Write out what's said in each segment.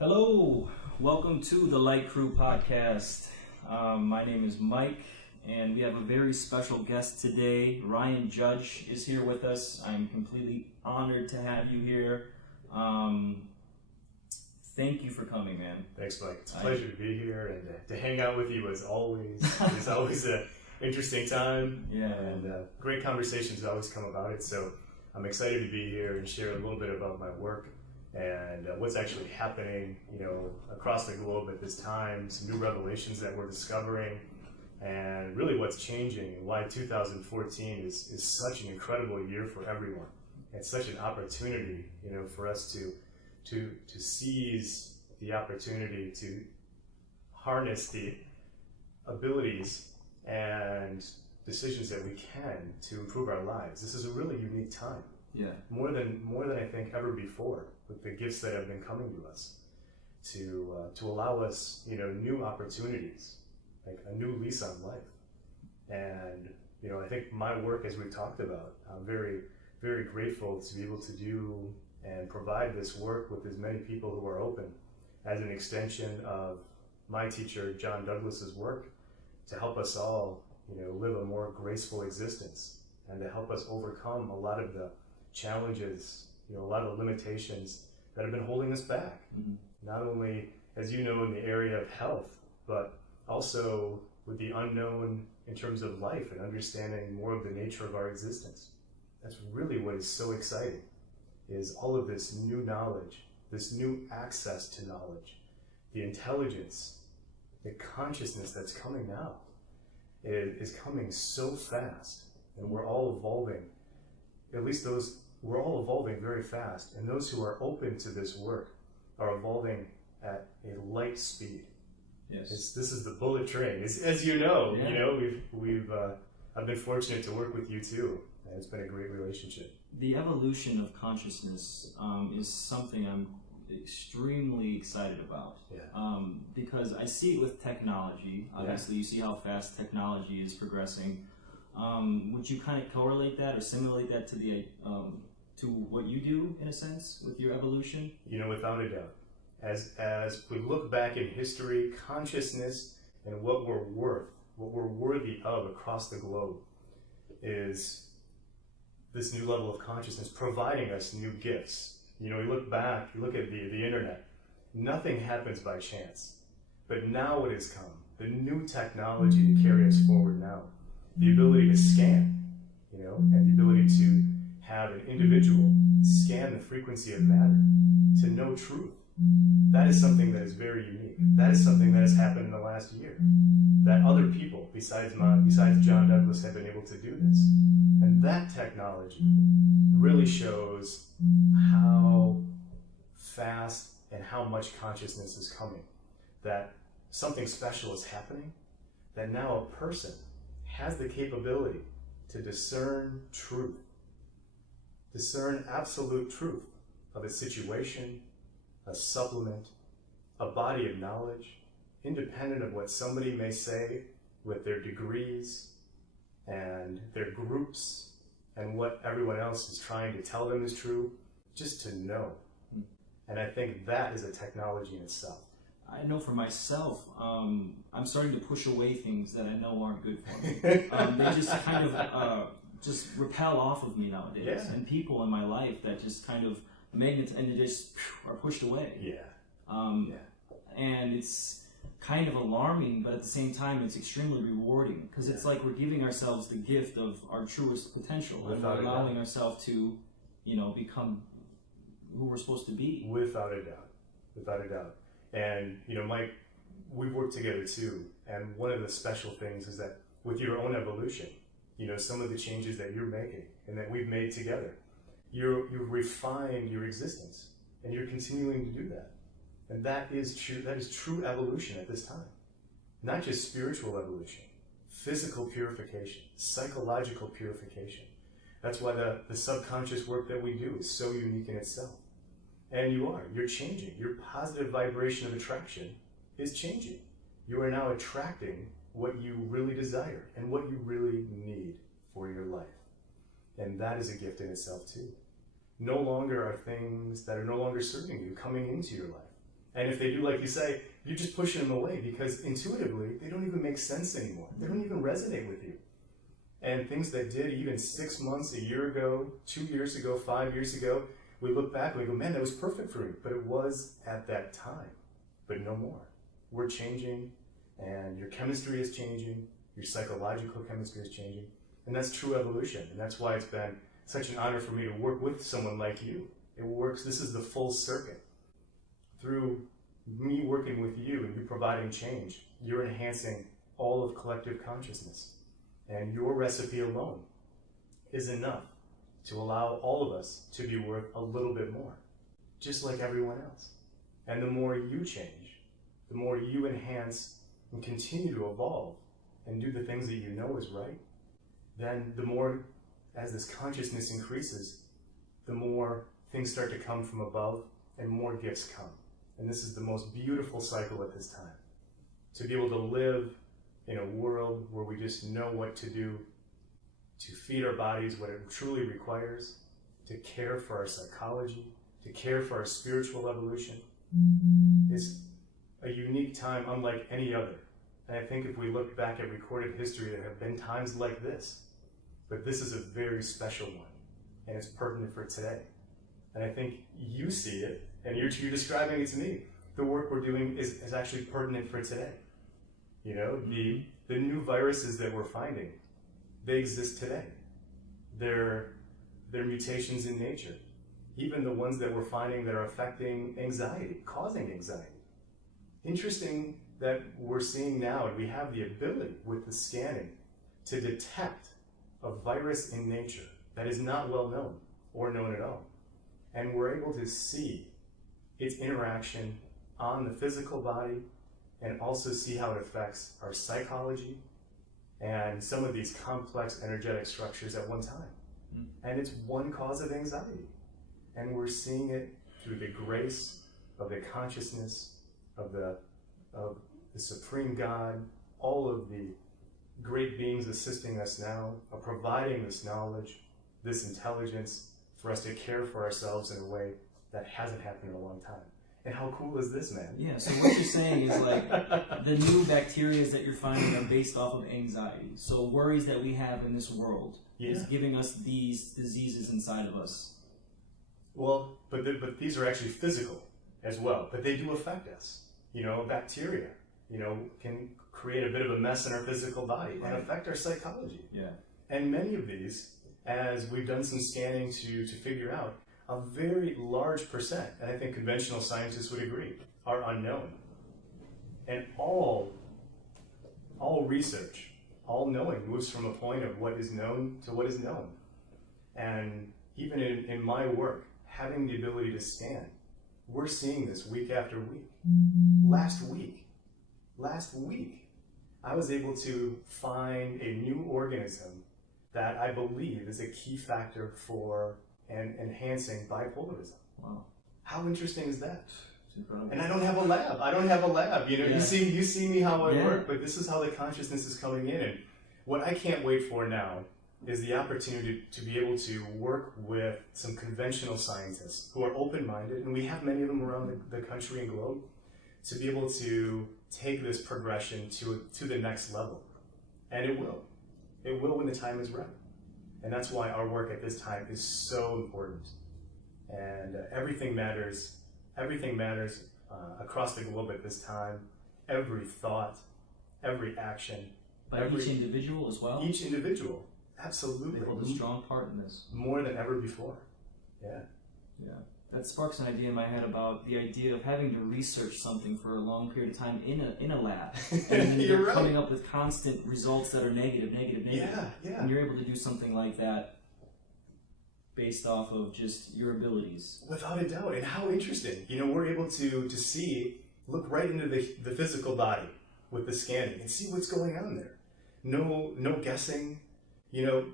Hello, welcome to the Light Crew podcast. My name is Mike, and we have a very special guest today. Ryan Judge is here with us. I'm completely honored to have you here. Thank you for coming, man. Thanks, Mike. It's a pleasure to be here and to hang out with you as always. It's always an interesting time. Yeah. And great conversations always come about it. So I'm excited to be here and share a little bit about my work and what's actually happening, across the globe at this time, some new revelations that we're discovering, and really what's changing and why 2014 is such an incredible year for everyone. It's such an opportunity, for us to seize the opportunity to harness the abilities and decisions that we can to improve our lives. This is a really unique time. Yeah. More than I think ever before, with the gifts that have been coming to us, to allow us, new opportunities, like a new lease on life. And I think my work, as we've talked about, I'm very, very grateful to be able to do and provide this work with as many people who are open, as an extension of my teacher John Douglas's work, to help us all, live a more graceful existence, and to help us overcome a lot of the challenges, a lot of limitations that have been holding us back. Mm-hmm. Not only, as you know, in the area of health, but also with the unknown in terms of life and understanding more of the nature of our existence. That's really what is so exciting, is all of this new knowledge, this new access to knowledge, the intelligence, the consciousness that's coming now. It is coming so fast, and we're all evolving. At least we're all evolving very fast, and those who are open to this work are evolving at a light speed. Yes. This is the bullet train. As you know, yeah. I've been fortunate to work with you too, and it's been a great relationship. The evolution of consciousness is something I'm extremely excited about. Yeah. Because I see it with technology. Obviously, you see how fast technology is progressing. Would you kind of correlate that or simulate that to the to what you do, in a sense, with your evolution? Without a doubt. As we look back in history, consciousness and what we're worthy of across the globe is this new level of consciousness providing us new gifts. You look back, you look at the internet, nothing happens by chance. But now it has come, the new technology to carry us forward now. The ability to scan, and the ability to have an individual scan the frequency of matter to know truth. That is something that is very unique. That is something that has happened in the last year. That other people, besides John Douglas, have been able to do this. And that technology really shows how fast and how much consciousness is coming. That something special is happening. That now a person has the capability to discern truth, discern absolute truth of a situation, a supplement, a body of knowledge, independent of what somebody may say with their degrees and their groups and what everyone else is trying to tell them is true, just to know. And I think that is a technology in itself. I know for myself, I'm starting to push away things that I know aren't good for me. They just kind of just repel off of me nowadays. Yeah. And people in my life that just kind of magnets and they just are pushed away. Yeah. And it's kind of alarming, but at the same time, it's extremely rewarding because it's like we're giving ourselves the gift of our truest potential, and we're allowing ourselves to, become who we're supposed to be. Without a doubt. And, Mike, we've worked together too. And one of the special things is that with your own evolution, some of the changes that you're making and that we've made together, you've refined your existence and you're continuing to do that. And that is true. That is true evolution at this time. Not just spiritual evolution, physical purification, psychological purification. That's why the subconscious work that we do is so unique in itself. And you're changing. Your positive vibration of attraction is changing. You are now attracting what you really desire and what you really need for your life. And that is a gift in itself too. No longer are things that are no longer serving you coming into your life. And if they do, like you say, you're just pushing them away because intuitively, they don't even make sense anymore. They don't even resonate with you. And things that did even 6 months, a year ago, 2 years ago, 5 years ago, we look back and we go, man, that was perfect for me. But it was at that time, but no more. We're changing, and your chemistry is changing, your psychological chemistry is changing, and that's true evolution. And that's why it's been such an honor for me to work with someone like you. It works, this is the full circuit. Through me working with you and you providing change, you're enhancing all of collective consciousness. And your recipe alone is enough to allow all of us to be worth a little bit more, just like everyone else. And the more you change, the more you enhance and continue to evolve and do the things that you know is right, then the more, as this consciousness increases, the more things start to come from above and more gifts come. And this is the most beautiful cycle at this time. To be able to live in a world where we just know what to do to feed our bodies what it truly requires, to care for our psychology, to care for our spiritual evolution, is a unique time unlike any other. And I think if we look back at recorded history, there have been times like this. But this is a very special one, and it's pertinent for today. And I think you see it, and you're describing it to me. The work we're doing is actually pertinent for today. You know, the new viruses that we're finding, they exist today. They're mutations in nature. Even the ones that we're finding that are affecting anxiety, causing anxiety. Interesting that we're seeing now, and we have the ability with the scanning to detect a virus in nature that is not well known or known at all. And we're able to see its interaction on the physical body and also see how it affects our psychology and some of these complex energetic structures at one time. And it's one cause of anxiety. And we're seeing it through the grace of the consciousness of the Supreme God, all of the great beings assisting us now, are providing this knowledge, this intelligence for us to care for ourselves in a way that hasn't happened in a long time. And how cool is this, man? Yeah, so what you're saying is like the new bacteria that you're finding are based off of anxiety. So worries that we have in this world is giving us these diseases inside of us. Well, but these are actually physical as well, but they do affect us. You know, bacteria, you know, can create a bit of a mess in our physical body and affect our psychology. Yeah. And many of these, as we've done some scanning to figure out, a very large percent, and I think conventional scientists would agree, are unknown. And all research, all knowing moves from a point of what is known to what is known. And even in my work, having the ability to scan, we're seeing this week after week. Last week, I was able to find a new organism that I believe is a key factor for enhancing bipolarism. Wow. How interesting is that? It's incredible. And I don't have a lab. You know, you see me how I work, but this is how the consciousness is coming in. And what I can't wait for now is the opportunity to be able to work with some conventional scientists who are open-minded, and we have many of them around the country and globe, to be able to take this progression to the next level. And it will. It will when the time is right. And that's why our work at this time is so important. And everything matters. Everything matters across the globe at this time. Every thought, every action. By each individual as well? Each individual. Absolutely. They hold a strong part in this. More than ever before. Yeah. Yeah. That sparks an idea in my head about the idea of having to research something for a long period of time in a lab. And then you're coming up with constant results that are negative. Yeah. And you're able to do something like that based off of just your abilities. Without a doubt. And how interesting. You know, we're able to see, look right into the physical body with the scanning and see what's going on there. No guessing. You know,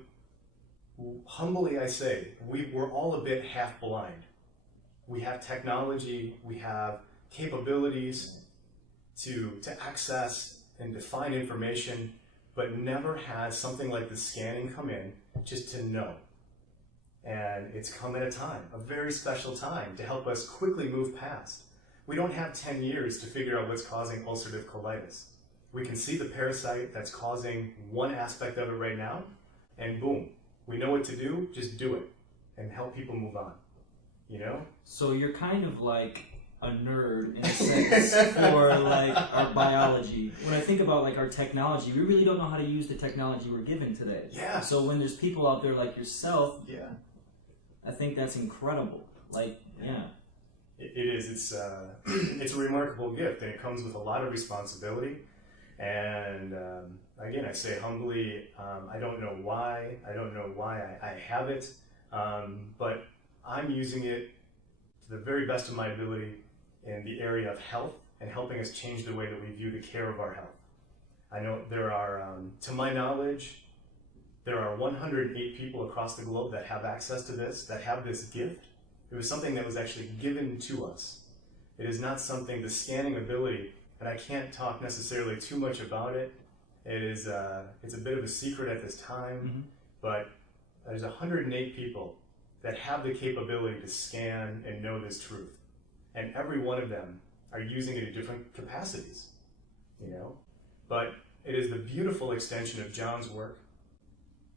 humbly I say, we're all a bit half blind. We have technology, we have capabilities to access and define information, but never had something like the scanning come in just to know. And it's come at a time, a very special time, to help us quickly move past. We don't have 10 years to figure out what's causing ulcerative colitis. We can see the parasite that's causing one aspect of it right now, and boom, we know what to do, just do it, and help people move on, you know? So you're kind of like a nerd in a sense for like our biology. When I think about like our technology, we really don't know how to use the technology we're given today. Yeah. So when there's people out there like yourself, Yeah. I think that's incredible. Like, yeah. It is. It's a remarkable gift, and it comes with a lot of responsibility. And again, I say humbly, I don't know why. I don't know why I have it, but I'm using it to the very best of my ability in the area of health and helping us change the way that we view the care of our health. I know there are, to my knowledge, there are 108 people across the globe that have access to this, that have this gift. It was something that was actually given to us. It is not something, the scanning ability, and I can't talk necessarily too much about it. It is, it's a bit of a secret at this time, but there's 108 people that have the capability to scan and know this truth. And every one of them are using it in different capacities, you know? But it is the beautiful extension of John's work.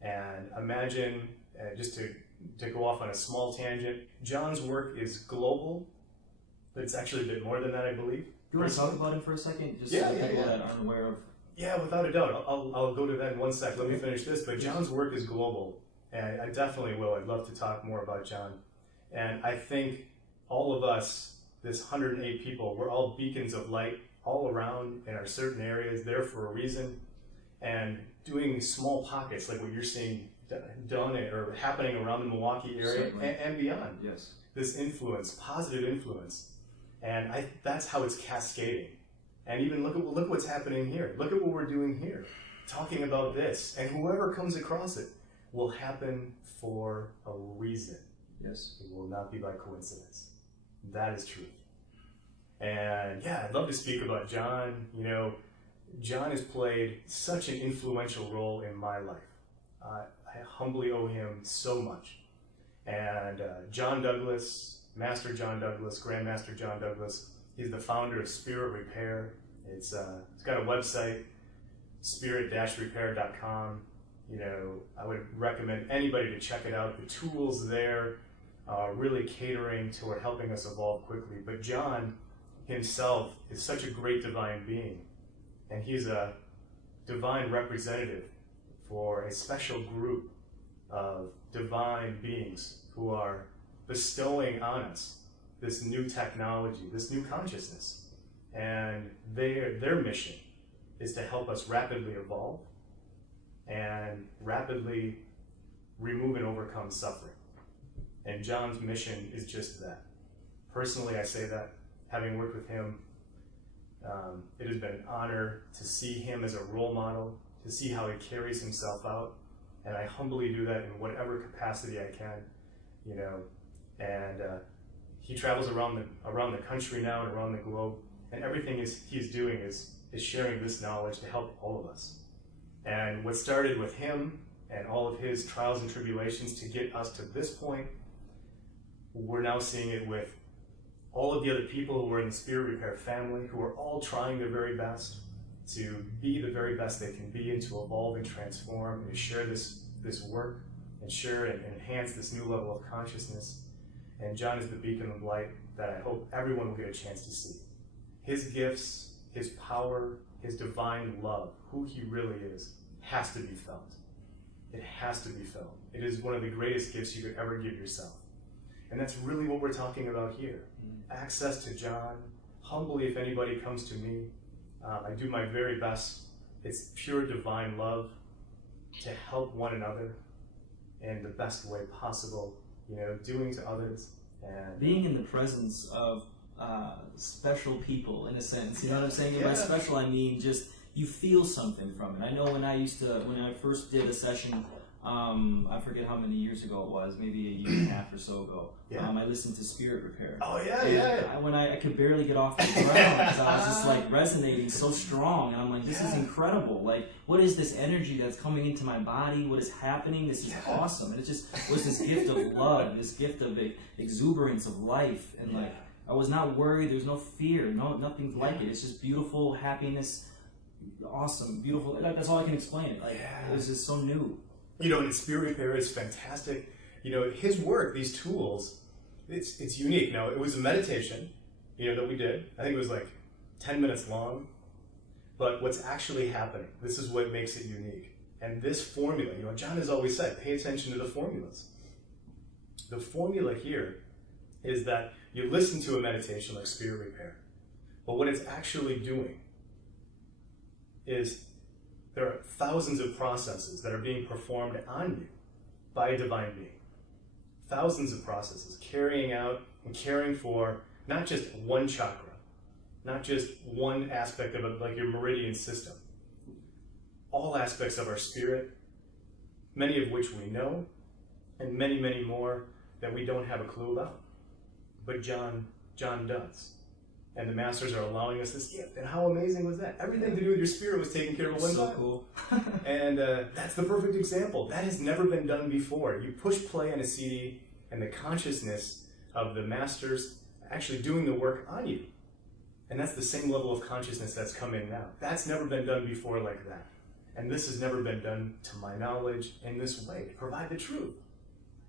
And imagine, just to go off on a small tangent, John's work is global, but it's actually a bit more than that, I believe. You want to talk about it for a second? Just Yeah, so yeah, people yeah. that aren't aware of. Yeah, without a doubt. I'll go to that in one sec. Let me finish this. But John's work is global, and I definitely will. I'd love to talk more about John. And I think all of us, this 108 people, we're all beacons of light all around in our certain areas, there for a reason. And doing small pockets like what you're seeing done or happening around the Milwaukee area and beyond. Yes. This influence, positive influence. And that's how it's cascading. And even look what's happening here. Look at what we're doing here, talking about this. And whoever comes across it will happen for a reason. Yes. It will not be by coincidence. That is truth. And yeah, I'd love to speak about John. You know, John has played such an influential role in my life. I humbly owe him so much. And John Douglas, Master John Douglas, Grandmaster John Douglas, he's the founder of Spirit Repair. It's got a website, spirit-repair.com. You know, I would recommend anybody to check it out. The tools there are really catering toward helping us evolve quickly. But John himself is such a great divine being, and he's a divine representative for a special group of divine beings who are bestowing on us this new technology, this new consciousness. And their mission is to help us rapidly evolve and rapidly remove and overcome suffering. And John's mission is just that. Personally, I say that, having worked with him, it has been an honor to see him as a role model, to see how he carries himself out, and I humbly do that in whatever capacity I can, you know. And he travels around the country now and around the globe, and everything he's doing is sharing this knowledge to help all of us. And what started with him and all of his trials and tribulations to get us to this point, we're now seeing it with all of the other people who are in the Spirit Repair family, who are all trying their very best to be the very best they can be and to evolve and transform and to share this work and share and enhance this new level of consciousness. And John is the beacon of light that I hope everyone will get a chance to see. His gifts, his power, his divine love, who he really is, has to be felt. It has to be felt. It is one of the greatest gifts you could ever give yourself. And that's really what we're talking about here. Access to John. Humbly, if anybody comes to me, I do my very best. It's pure divine love to help one another in the best way possible, you know, doing to others. And being in the presence of special people, in a sense, you know what I'm saying? And by special, I mean just you feel something from it. I know when I first did a session, I forget how many years ago it was, maybe a year and a half or so ago. I listened to Spirit Repair. Oh yeah, and I could barely get off the ground because I was just like resonating so strong, and I'm like, this is incredible. Like, what is this energy that's coming into my body? What is happening? This is awesome. And it just was this gift of love, this gift of exuberance of life, and like I was not worried. There's no fear. Nothing like it. It's just beautiful happiness, awesome, beautiful. That's all I can explain it. Like it was just so new. You know, and Spirit Repair is fantastic. You know, his work, these tools, it's unique. Now, it was a meditation, you know, that we did. I think it was like 10 minutes long. But what's actually happening, this is what makes it unique. And this formula, you know, John has always said, pay attention to the formulas. The formula here is that you listen to a meditation like Spirit Repair, but what it's actually doing is there are thousands of processes that are being performed on you by a divine being. Thousands of processes carrying out and caring for not just one chakra, not just one aspect of it, like your meridian system. All aspects of our spirit, many of which we know, and many, many more that we don't have a clue about. But John does. And the masters are allowing us this gift. And how amazing was that? Everything to do with your spirit was taken care of one time. So cool. And that's the perfect example. That has never been done before. You push play on a CD, and the consciousness of the masters actually doing the work on you. And that's the same level of consciousness that's come in now. That's never been done before like that. And this has never been done, to my knowledge, in this way, to provide the truth.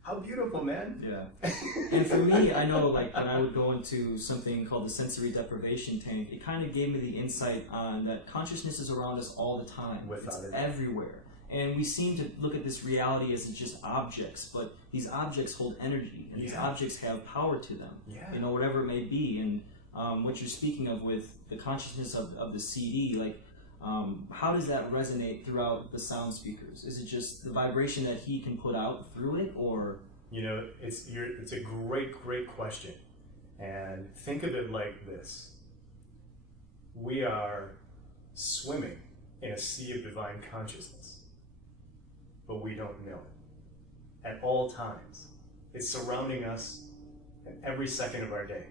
How beautiful, man. Yeah. And for me, I know, like, when I would go into something called the sensory deprivation tank, it kind of gave me the insight on that consciousness is around us all the time. Without it. Everywhere. And we seem to look at this reality as just objects, but these objects hold energy, and these objects have power to them. Yeah. You know, whatever it may be. And what you're speaking of with the consciousness of the CD, like, how does that resonate throughout the sound speakers? Is it just the vibration that he can put out through it, or? You know, it's a great question. And think of it like this. We are swimming in a sea of divine consciousness, but we don't know it. At all times. It's surrounding us in every second of our day.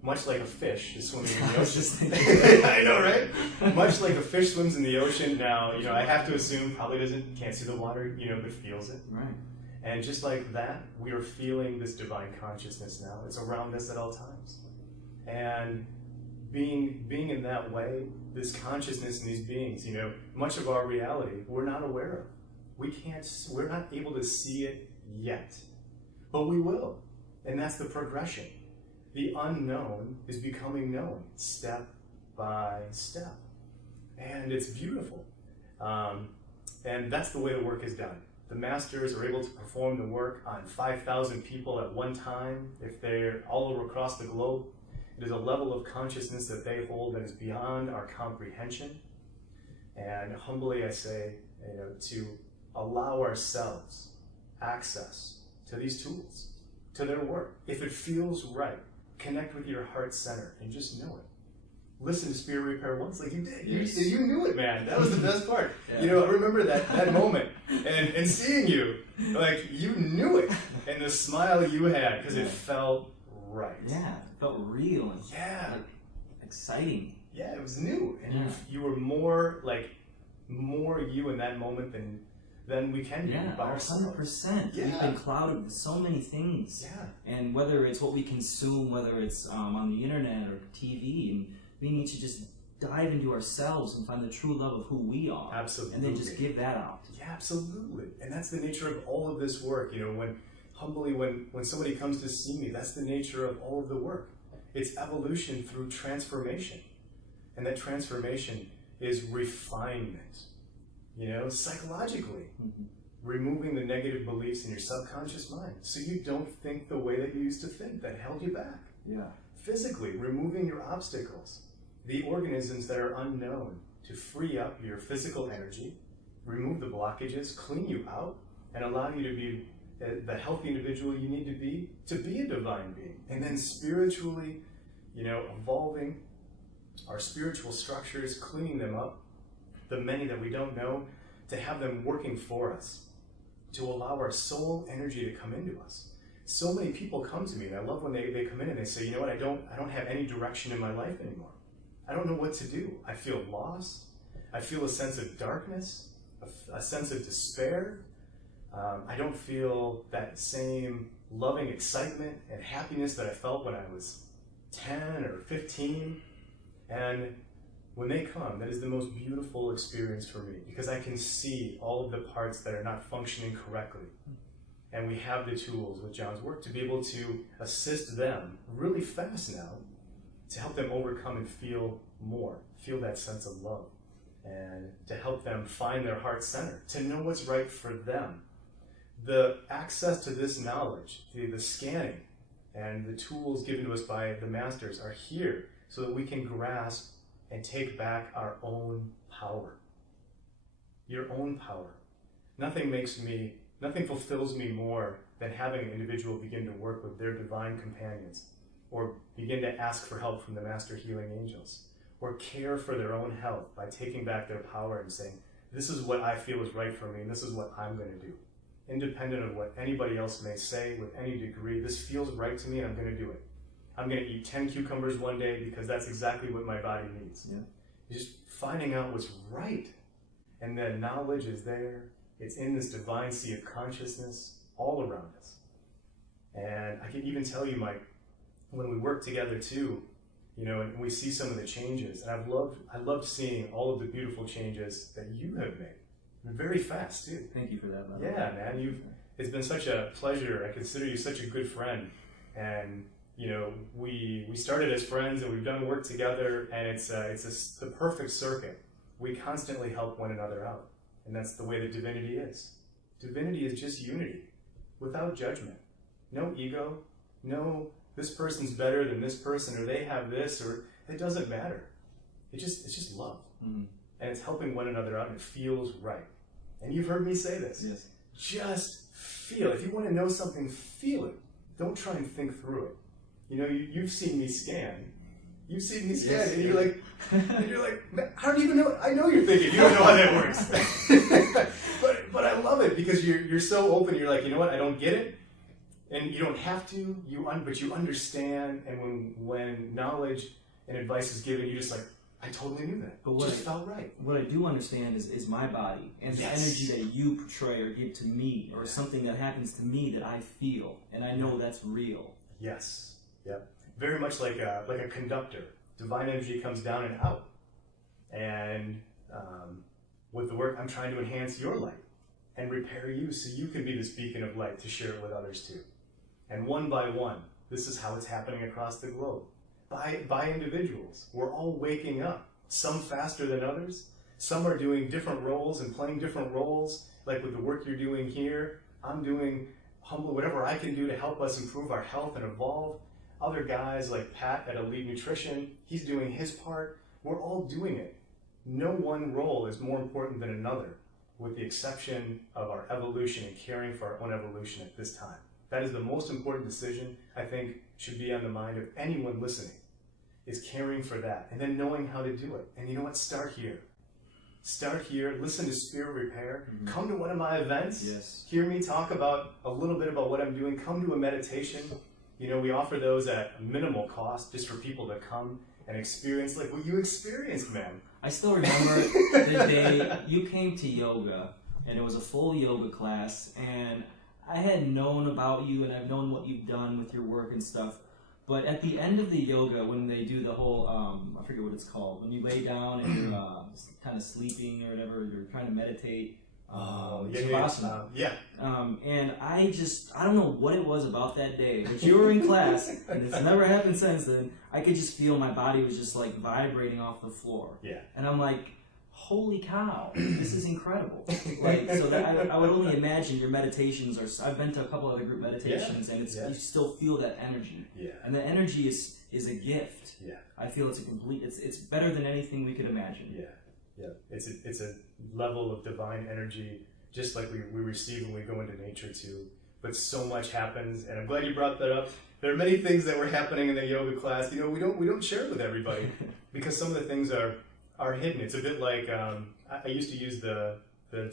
Much like a fish is swimming in the ocean. I know, right? Much like a fish swims in the ocean. Now, you know, I have to assume probably can't see the water, you know, but feels it. Right. And just like that, we are feeling this divine consciousness now. It's around us at all times. And being in that way, this consciousness and these beings, you know, much of our reality we're not aware of. We're not able to see it yet. But we will. And that's the progression. The unknown is becoming known step by step. And it's beautiful. And that's the way the work is done. The masters are able to perform the work on 5,000 people at one time if they're all over across the globe. It is a level of consciousness that they hold that is beyond our comprehension. And humbly I say, you know, to allow ourselves access to these tools, to their work. If it feels right, connect with your heart center and just know it. Listen to Spirit Repair once like you did. You knew it, man. That was the best part. Yeah. You know, I remember that moment and seeing you, like you knew it. And the smile you had, because it felt right. Yeah, it felt real and like, exciting. Yeah, it was new. And you were more you in that moment than we can be by ourselves. 100%. Yeah. We've been clouded with so many things. Yeah. And whether it's what we consume, whether it's on the internet or TV, and we need to just dive into ourselves and find the true love of who we are. Absolutely. And then just give that out. Yeah, absolutely. And that's the nature of all of this work. You know, when somebody comes to see me, that's the nature of all of the work. It's evolution through transformation. And that transformation is refinement. You know, psychologically. Mm-hmm. Removing the negative beliefs in your subconscious mind so you don't think the way that you used to think that held you back. Yeah. Physically, removing your obstacles, the organisms that are unknown, to free up your physical energy, remove the blockages, clean you out, and allow you to be the healthy individual you need to be a divine being. And then spiritually, you know, evolving our spiritual structures, cleaning them up, the many that we don't know, to have them working for us, to allow our soul energy to come into us. So many people come to me, and I love when they come in and they say, you know what, I don't have any direction in my life anymore. I don't know what to do. I feel lost. I feel a sense of darkness, a sense of despair. I don't feel that same loving excitement and happiness that I felt when I was 10 or 15, and when they come, that is the most beautiful experience for me, because I can see all of the parts that are not functioning correctly. And we have the tools with John's work to be able to assist them really fast now to help them overcome and feel more, feel that sense of love, and to help them find their heart center, to know what's right for them. The access to this knowledge, the scanning, and the tools given to us by the masters are here so that we can grasp and take back our own power. Your own power. Nothing fulfills me more than having an individual begin to work with their divine companions, or begin to ask for help from the master healing angels, or care for their own health by taking back their power and saying, this is what I feel is right for me, and this is what I'm going to do. Independent of what anybody else may say, with any degree, this feels right to me and I'm going to do it. I'm going to eat 10 cucumbers one day because that's exactly what my body needs. Yeah. Just finding out what's right. And then knowledge is there. It's in this divine sea of consciousness all around us. And I can even tell you, Mike, when we work together too, you know, and we see some of the changes, and I loved seeing all of the beautiful changes that you have made. Very fast too. Thank you for that. Yeah, man. It's been such a pleasure. I consider you such a good friend, and you know, we started as friends, and we've done work together, and it's the perfect circuit. We constantly help one another out, and that's the way that divinity is. Divinity is just unity, without judgment. No ego. No, this person's better than this person, or they have this, or it doesn't matter. It's just love. Mm-hmm. And it's helping one another out, and it feels right. And you've heard me say this. Yes. Just feel. If you want to know something, feel it. Don't try and think through it. You know, you've seen me scan. You've seen me scan, yes, and you're like, I don't even know. I know you're thinking. You don't know how that works. but I love it because you're so open. You're like, you know what? I don't get it, and you don't have to. But you understand. And when knowledge and advice is given, you're just like, I totally knew that. But what felt right. What I do understand is my body and the energy that you portray or give to me, or something that happens to me that I feel, and I know that's real. Yes. Yep. Very much like a conductor. Divine energy comes down and out. And with the work, I'm trying to enhance your light and repair you so you can be this beacon of light to share it with others too. And one by one, this is how it's happening across the globe. By individuals. We're all waking up, some faster than others. Some are doing different roles and playing different roles, like with the work you're doing here. I'm doing humbly whatever I can do to help us improve our health and evolve. Other guys like Pat at Elite Nutrition, he's doing his part. We're all doing it. No one role is more important than another, with the exception of our evolution and caring for our own evolution at this time. That is the most important decision, I think, should be on the mind of anyone listening, is caring for that, and then knowing how to do it. And you know what? Start here. Start here. Listen to Spirit Repair. Mm-hmm. Come to one of my events. Yes. Hear me talk about a little bit about what I'm doing. Come to a meditation. You know, we offer those at minimal cost just for people to come and experience like what you experienced, man. I still remember the day you came to yoga, and it was a full yoga class, and I had known about you, and I've known what you've done with your work and stuff. But at the end of the yoga, when they do the whole, I forget what it's called, when you lay down and you're kind of sleeping or whatever, you're trying to meditate, Shavasana. Yeah. And I don't know what it was about that day, but you were in class, and it's never happened since then. I could just feel my body was just like vibrating off the floor. Yeah. And I'm like, holy cow, this is incredible. Like, so that I would only imagine your meditations I've been to a couple other group meditations, and you still feel that energy. Yeah. And the energy is a gift. Yeah. I feel it's better than anything we could imagine. Yeah. Yeah. It's a level of divine energy, just like we receive when we go into nature too. But so much happens, and I'm glad you brought that up. There are many things that were happening in the yoga class. You know, we don't share it with everybody because some of the things are hidden. It's a bit like I used to use the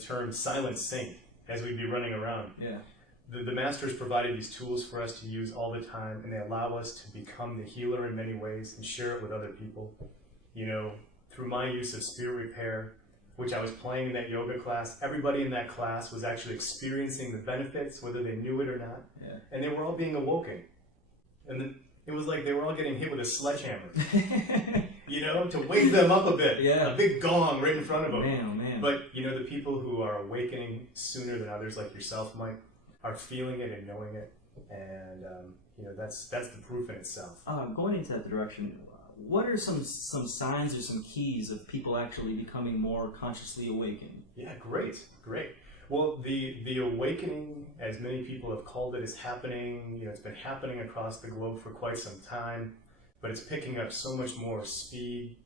term silent saint as we'd be running around. Yeah. The masters provided these tools for us to use all the time, and they allow us to become the healer in many ways and share it with other people. You know, through my use of Spirit Repair, which I was playing in that yoga class, everybody in that class was actually experiencing the benefits, whether they knew it or not. Yeah. And they were all being awoken. And It was like they were all getting hit with a sledgehammer, you know, to wake them up a bit. Yeah. A big gong right in front of them. Man, oh man. But, you know, the people who are awakening sooner than others, like yourself, Mike, are feeling it and knowing it. And, you know, that's the proof in itself. Going into that direction, what are some signs or some keys of people actually becoming more consciously awakened? Yeah, great. Well, the awakening, as many people have called it, is happening. You know, it's been happening across the globe for quite some time, but it's picking up so much more speed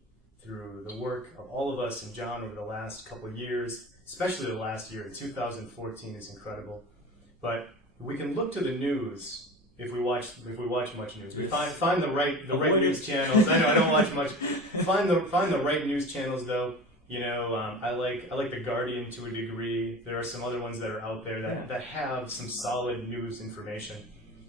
through the work of all of us and John over the last couple of years, especially the last year. 2014 is incredible. But we can look to the news if we watch much news. We find the right news channels. I know I don't watch much. Find the right news channels though. You know, I like The Guardian to a degree. There are some other ones that are out there that have some solid news information.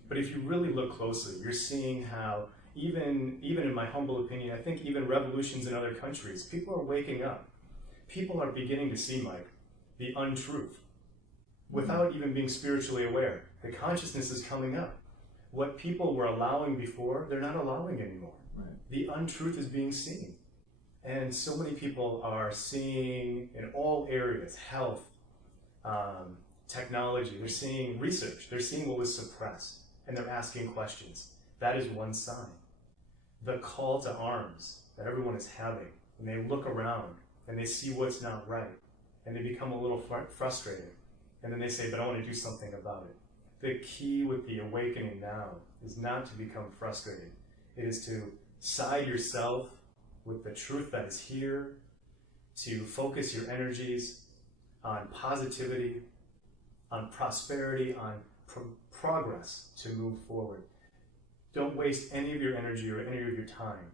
But if you really look closely, you're seeing how even in my humble opinion, I think even revolutions in other countries, people are waking up. People are beginning to see, Mike, the untruth without even being spiritually aware. The consciousness is coming up. What people were allowing before, they're not allowing anymore. Right. The untruth is being seen. And so many people are seeing in all areas, health, technology, they're seeing research, they're seeing what was suppressed, and they're asking questions. That is one sign. The call to arms that everyone is having, when they look around and they see what's not right, and they become a little frustrated, and then they say, but I want to do something about it. The key with the awakening now is not to become frustrated. It is to side yourself with the truth that is here, to focus your energies on positivity, on prosperity, on progress to move forward. Don't waste any of your energy or any of your time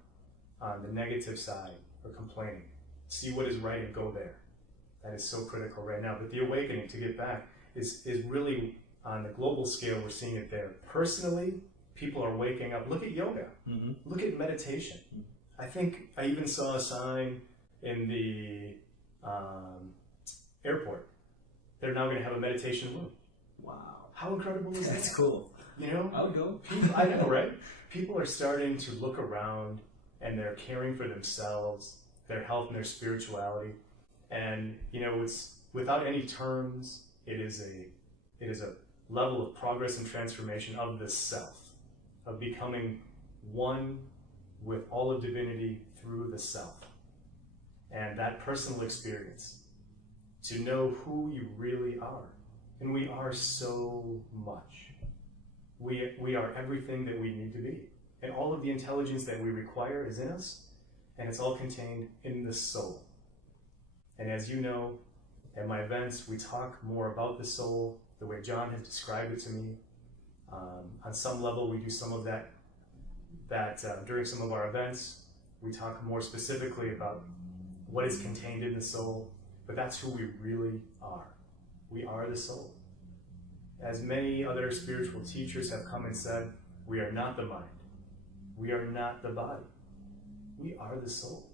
on the negative side or complaining. See what is right and go there. That is so critical right now. But the awakening, to get back, is really on the global scale, we're seeing it there. Personally, people are waking up. Look at yoga. Mm-hmm. Look at meditation. I think I even saw a sign in the airport. They're now going to have a meditation room. Wow. How incredible is that? That's cool. You know? I would go. I know, right? People are starting to look around and they're caring for themselves, their health and their spirituality. And, you know, it's without any terms, it is a level of progress and transformation of the self, of becoming one with all of divinity through the self. And that personal experience, to know who you really are. And we are so much. We are everything that we need to be. And all of the intelligence that we require is in us, and it's all contained in the soul. And as you know, at my events, we talk more about the soul, the way John has described it to me. On some level, we do some of that during some of our events. We talk more specifically about what is contained in the soul, but that's who we really are. We are the soul. As many other spiritual teachers have come and said, we are not the mind. We are not the body. We are the soul.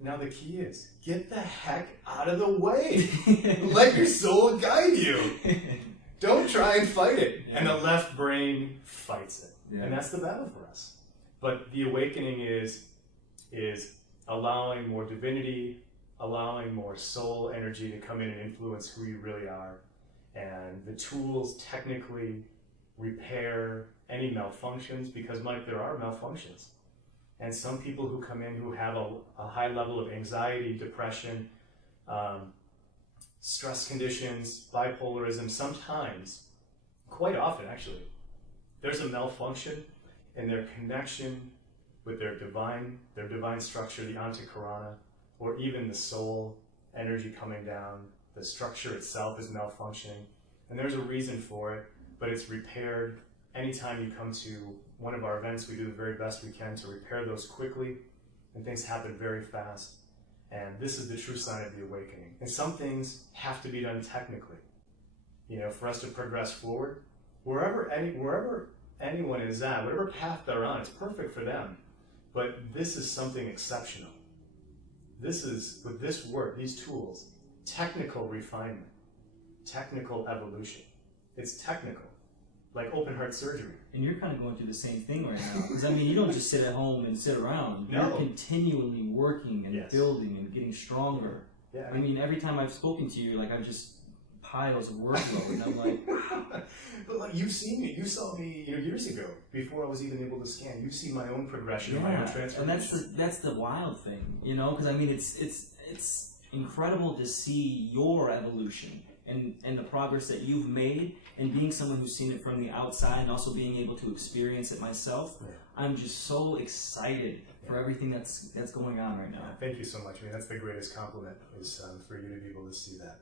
Now the key is, get the heck out of the way. Let your soul guide you. Don't try and fight it. Yeah. And the left brain fights it. Yeah. And that's the battle for us. But the awakening is allowing more divinity, allowing more soul energy to come in and influence who you really are. And the tools technically repair any malfunctions, because, Mike, there are malfunctions. And some people who come in who have a high level of anxiety, depression, stress conditions, bipolarism, sometimes, quite often actually, there's a malfunction in their connection with their divine structure, the Antakarana, or even the soul energy coming down. The structure itself is malfunctioning, and there's a reason for it, but it's repaired. Anytime you come to one of our events, we do the very best we can to repair those quickly, and things happen very fast. And this is the true sign of the awakening. And some things have to be done technically, you know, for us to progress forward. Wherever anyone is at, whatever path they're on, it's perfect for them. But this is something exceptional. This is, with this work, these tools, technical refinement, technical evolution. It's technical. like open heart surgery. And you're kind of going through the same thing right now. Because, I mean, you don't just sit at home and sit around. No. You're continually working and Yes. building and getting stronger. Yeah. I mean, every time I've spoken to you, like, I've just piles of workload. And I'm like, but like, you've seen me. You saw me, years ago, before I was even able to scan. You've seen my own progression, my own transformation. And that's the wild thing, because, I mean, it's incredible to see your evolution and the progress that you've made, and being someone who's seen it from the outside and also being able to experience it myself. Yeah. I'm just so excited for everything that's going on right now. Yeah, thank you so much. I mean, that's the greatest compliment, is for you to be able to see that.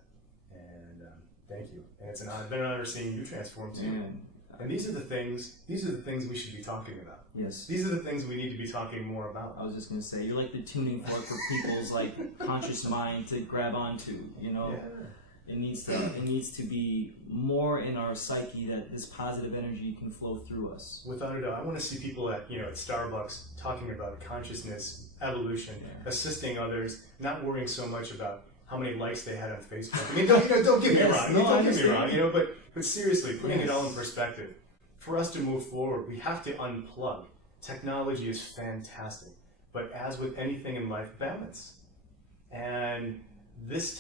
And thank you. And it's been an honor seeing you transform too. And these are the things we should be talking about. Yes. These are the things we need to be talking more about. I was just going to say, you're like the tuning fork for people's conscious mind to grab onto, Yeah. It needs to be more in our psyche that this positive energy can flow through us. Without a doubt, I want to see people at Starbucks talking about consciousness, evolution, assisting others, not worrying so much about how many likes they had on Facebook. I mean, don't get me wrong. Don't get me wrong. But seriously, putting it all in perspective. For us to move forward, we have to unplug. Technology is fantastic, but as with anything in life, balance. And this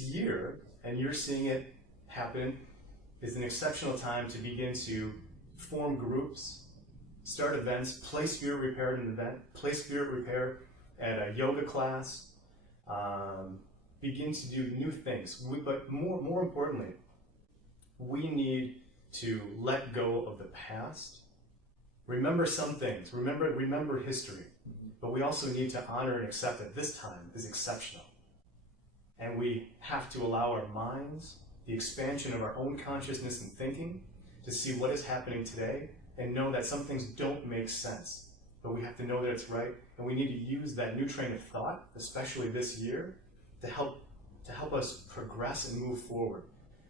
year, and you're seeing it happen, is an exceptional time to begin to form groups, start events, play Spirit Repair at an event, play Spirit Repair at a yoga class, begin to do new things. But more importantly, we need to let go of the past, remember some things, remember history, but we also need to honor and accept that this time is exceptional. And we have to allow our minds, the expansion of our own consciousness and thinking, to see what is happening today and know that some things don't make sense. But we have to know that it's right, and we need to use that new train of thought, especially this year, to help us progress and move forward.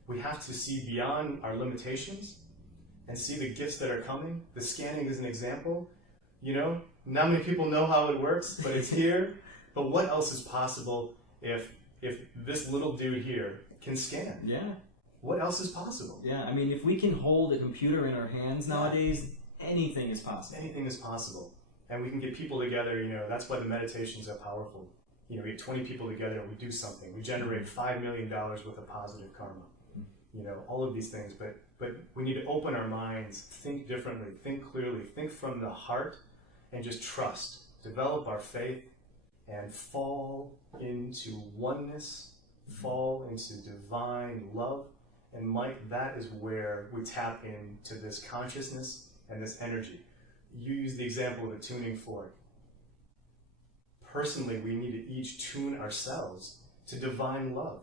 We have to see beyond our limitations and see the gifts that are coming. The scanning is an example. Not many people know how it works, but it's here. But what else is possible if this little dude here can scan? Yeah. What else is possible? Yeah, I mean, if we can hold a computer in our hands nowadays, anything is possible. Anything is possible. And we can get people together, that's why the meditations are powerful. We get 20 people together and we do something. We generate $5 million worth of positive karma. All of these things. But we need to open our minds, think differently, think clearly, think from the heart, and just trust. Develop our faith and fall into oneness, fall into divine love. And Mike, that is where we tap into this consciousness and this energy. You use the example of a tuning fork. Personally, we need to each tune ourselves to divine love.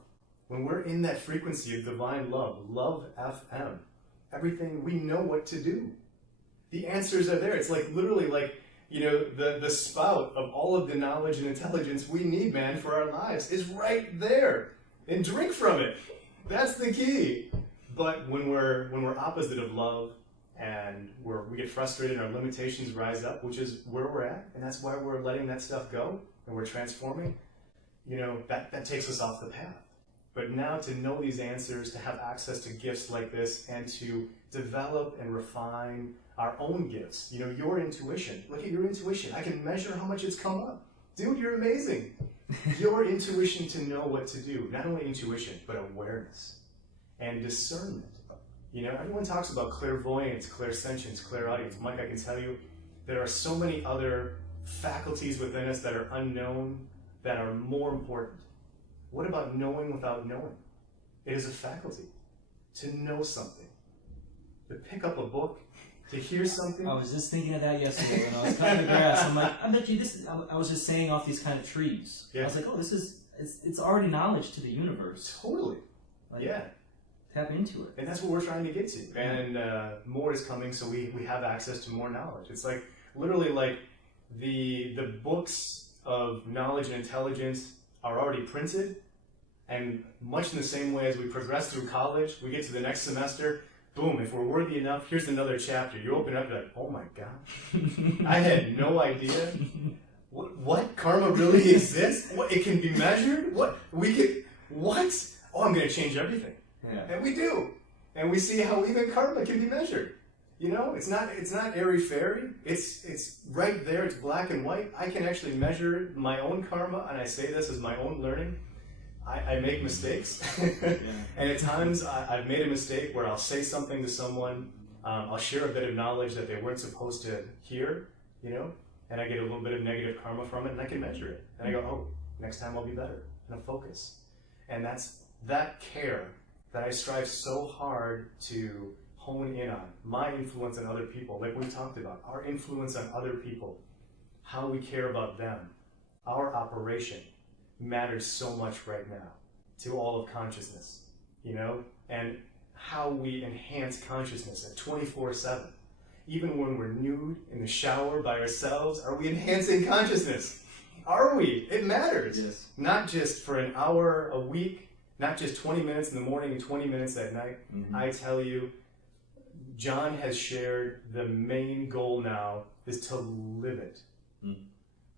When we're in that frequency of divine love, love FM, everything, we know what to do. The answers are there. It's literally the spout of all of the knowledge and intelligence we need, man, for our lives is right there. And drink from it. That's the key. But when we're opposite of love and we get frustrated and our limitations rise up, which is where we're at, and that's why we're letting that stuff go and we're transforming, that takes us off the path. But now to know these answers, to have access to gifts like this, and to develop and refine our own gifts. Your intuition. Look at your intuition. I can measure how much it's come up. Dude, you're amazing. Your intuition to know what to do. Not only intuition, but awareness and discernment. Everyone talks about clairvoyance, clairsentience, clairaudience. Mike, I can tell you, there are so many other faculties within us that are unknown that are more important. What about knowing without knowing? It is a faculty to know something, to pick up a book, to hear something. I was just thinking of that yesterday when I was cutting the grass. I'm like, I bet you this. I was just saying off these kind of trees. Yeah. I was like, oh, it's already knowledge to the universe. Totally. Yeah. Tap into it. And that's what we're trying to get to. And more is coming, so we have access to more knowledge. It's literally the books of knowledge and intelligence are already printed, and much in the same way as we progress through college, we get to the next semester, boom, if we're worthy enough, here's another chapter. You open up, you're like, oh my God, I had no idea. What? Karma really exists? What? It can be measured? What? What? Oh, I'm going to change everything. Yeah. And we do. and we see how even karma can be measured. You know, it's not airy-fairy. It's right there. It's black and white. I can actually measure my own karma, and I say this as my own learning. I make mistakes, and at times I've made a mistake where I'll say something to someone, I'll share a bit of knowledge that they weren't supposed to hear, you know, and I get a little bit of negative karma from it, and I can measure it. And I go, oh, next time I'll be better, and I'll focus. And that's that care that I strive so hard to hone in on, my influence on other people, like we talked about, our influence on other people, how we care about them, our operation matters so much right now to all of consciousness, you know, and how we enhance consciousness at 24/7. Even when we're nude in the shower by ourselves, are we enhancing consciousness? Are we? It matters. Yes. Not just for an hour a week, not just 20 minutes in the morning and 20 minutes at night. Mm-hmm. I tell you, John has shared the main goal now is to live it. Mm.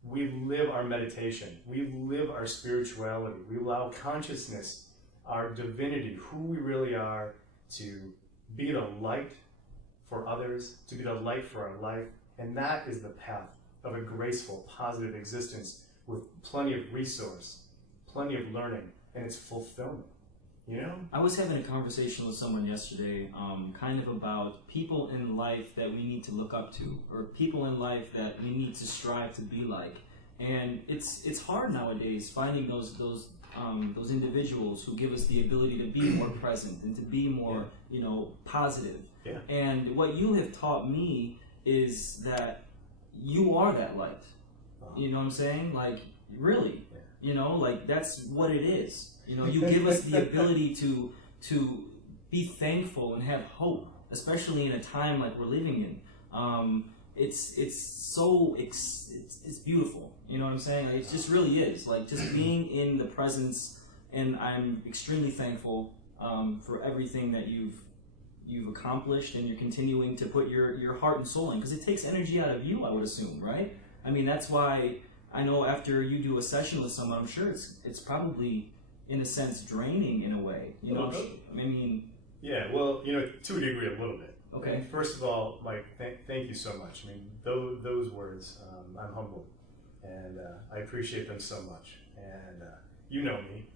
We live our meditation. We live our spirituality. We allow consciousness, our divinity, who we really are, to be the light for others, to be the light for our life. And that is the path of a graceful, positive existence with plenty of resource, plenty of learning, and it's fulfillment. You know? I was having a conversation with someone yesterday, kind of about people in life that we need to look up to, or people in life that we need to strive to be like. And it's hard nowadays finding those individuals who give us the ability to be more present and to be more, you know, positive. Yeah. And what you have taught me is that you are that light. You know what I'm saying? Like, really, you know, like that's what it is. You know, you give us the ability to be thankful and have hope, especially in a time like we're living in. It's beautiful. You know what I'm saying? Like, it just really is. Like, just being in the presence, and I'm extremely thankful for everything that you've accomplished, and you're continuing to put your heart and soul in, because it takes energy out of you, I would assume, right? I mean, that's why I know after you do a session with someone, I'm sure it's probably, in a sense, draining in a way. You know, I mean. Yeah, well, you know, to a degree, a little bit. Okay. And first of all, Mike, thank you so much. I mean, those words, I'm humbled, and I appreciate them so much. And you know me,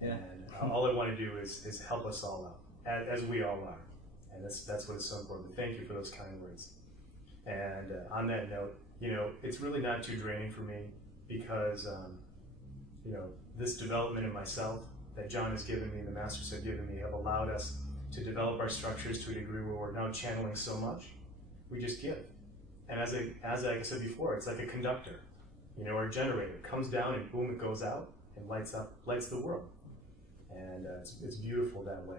and all I want to do is help us all out, as we all are, and that's what is so important. Thank you for those kind words. And on that note, you know, it's really not too draining for me, because you know, this development in myself that John has given me, the Masters have given me, have allowed us to develop our structures to a degree where we're now channeling so much. We just give. And as I said before, it's like a conductor, you know, or a generator. It comes down and boom, it goes out and lights the world. And it's beautiful that way.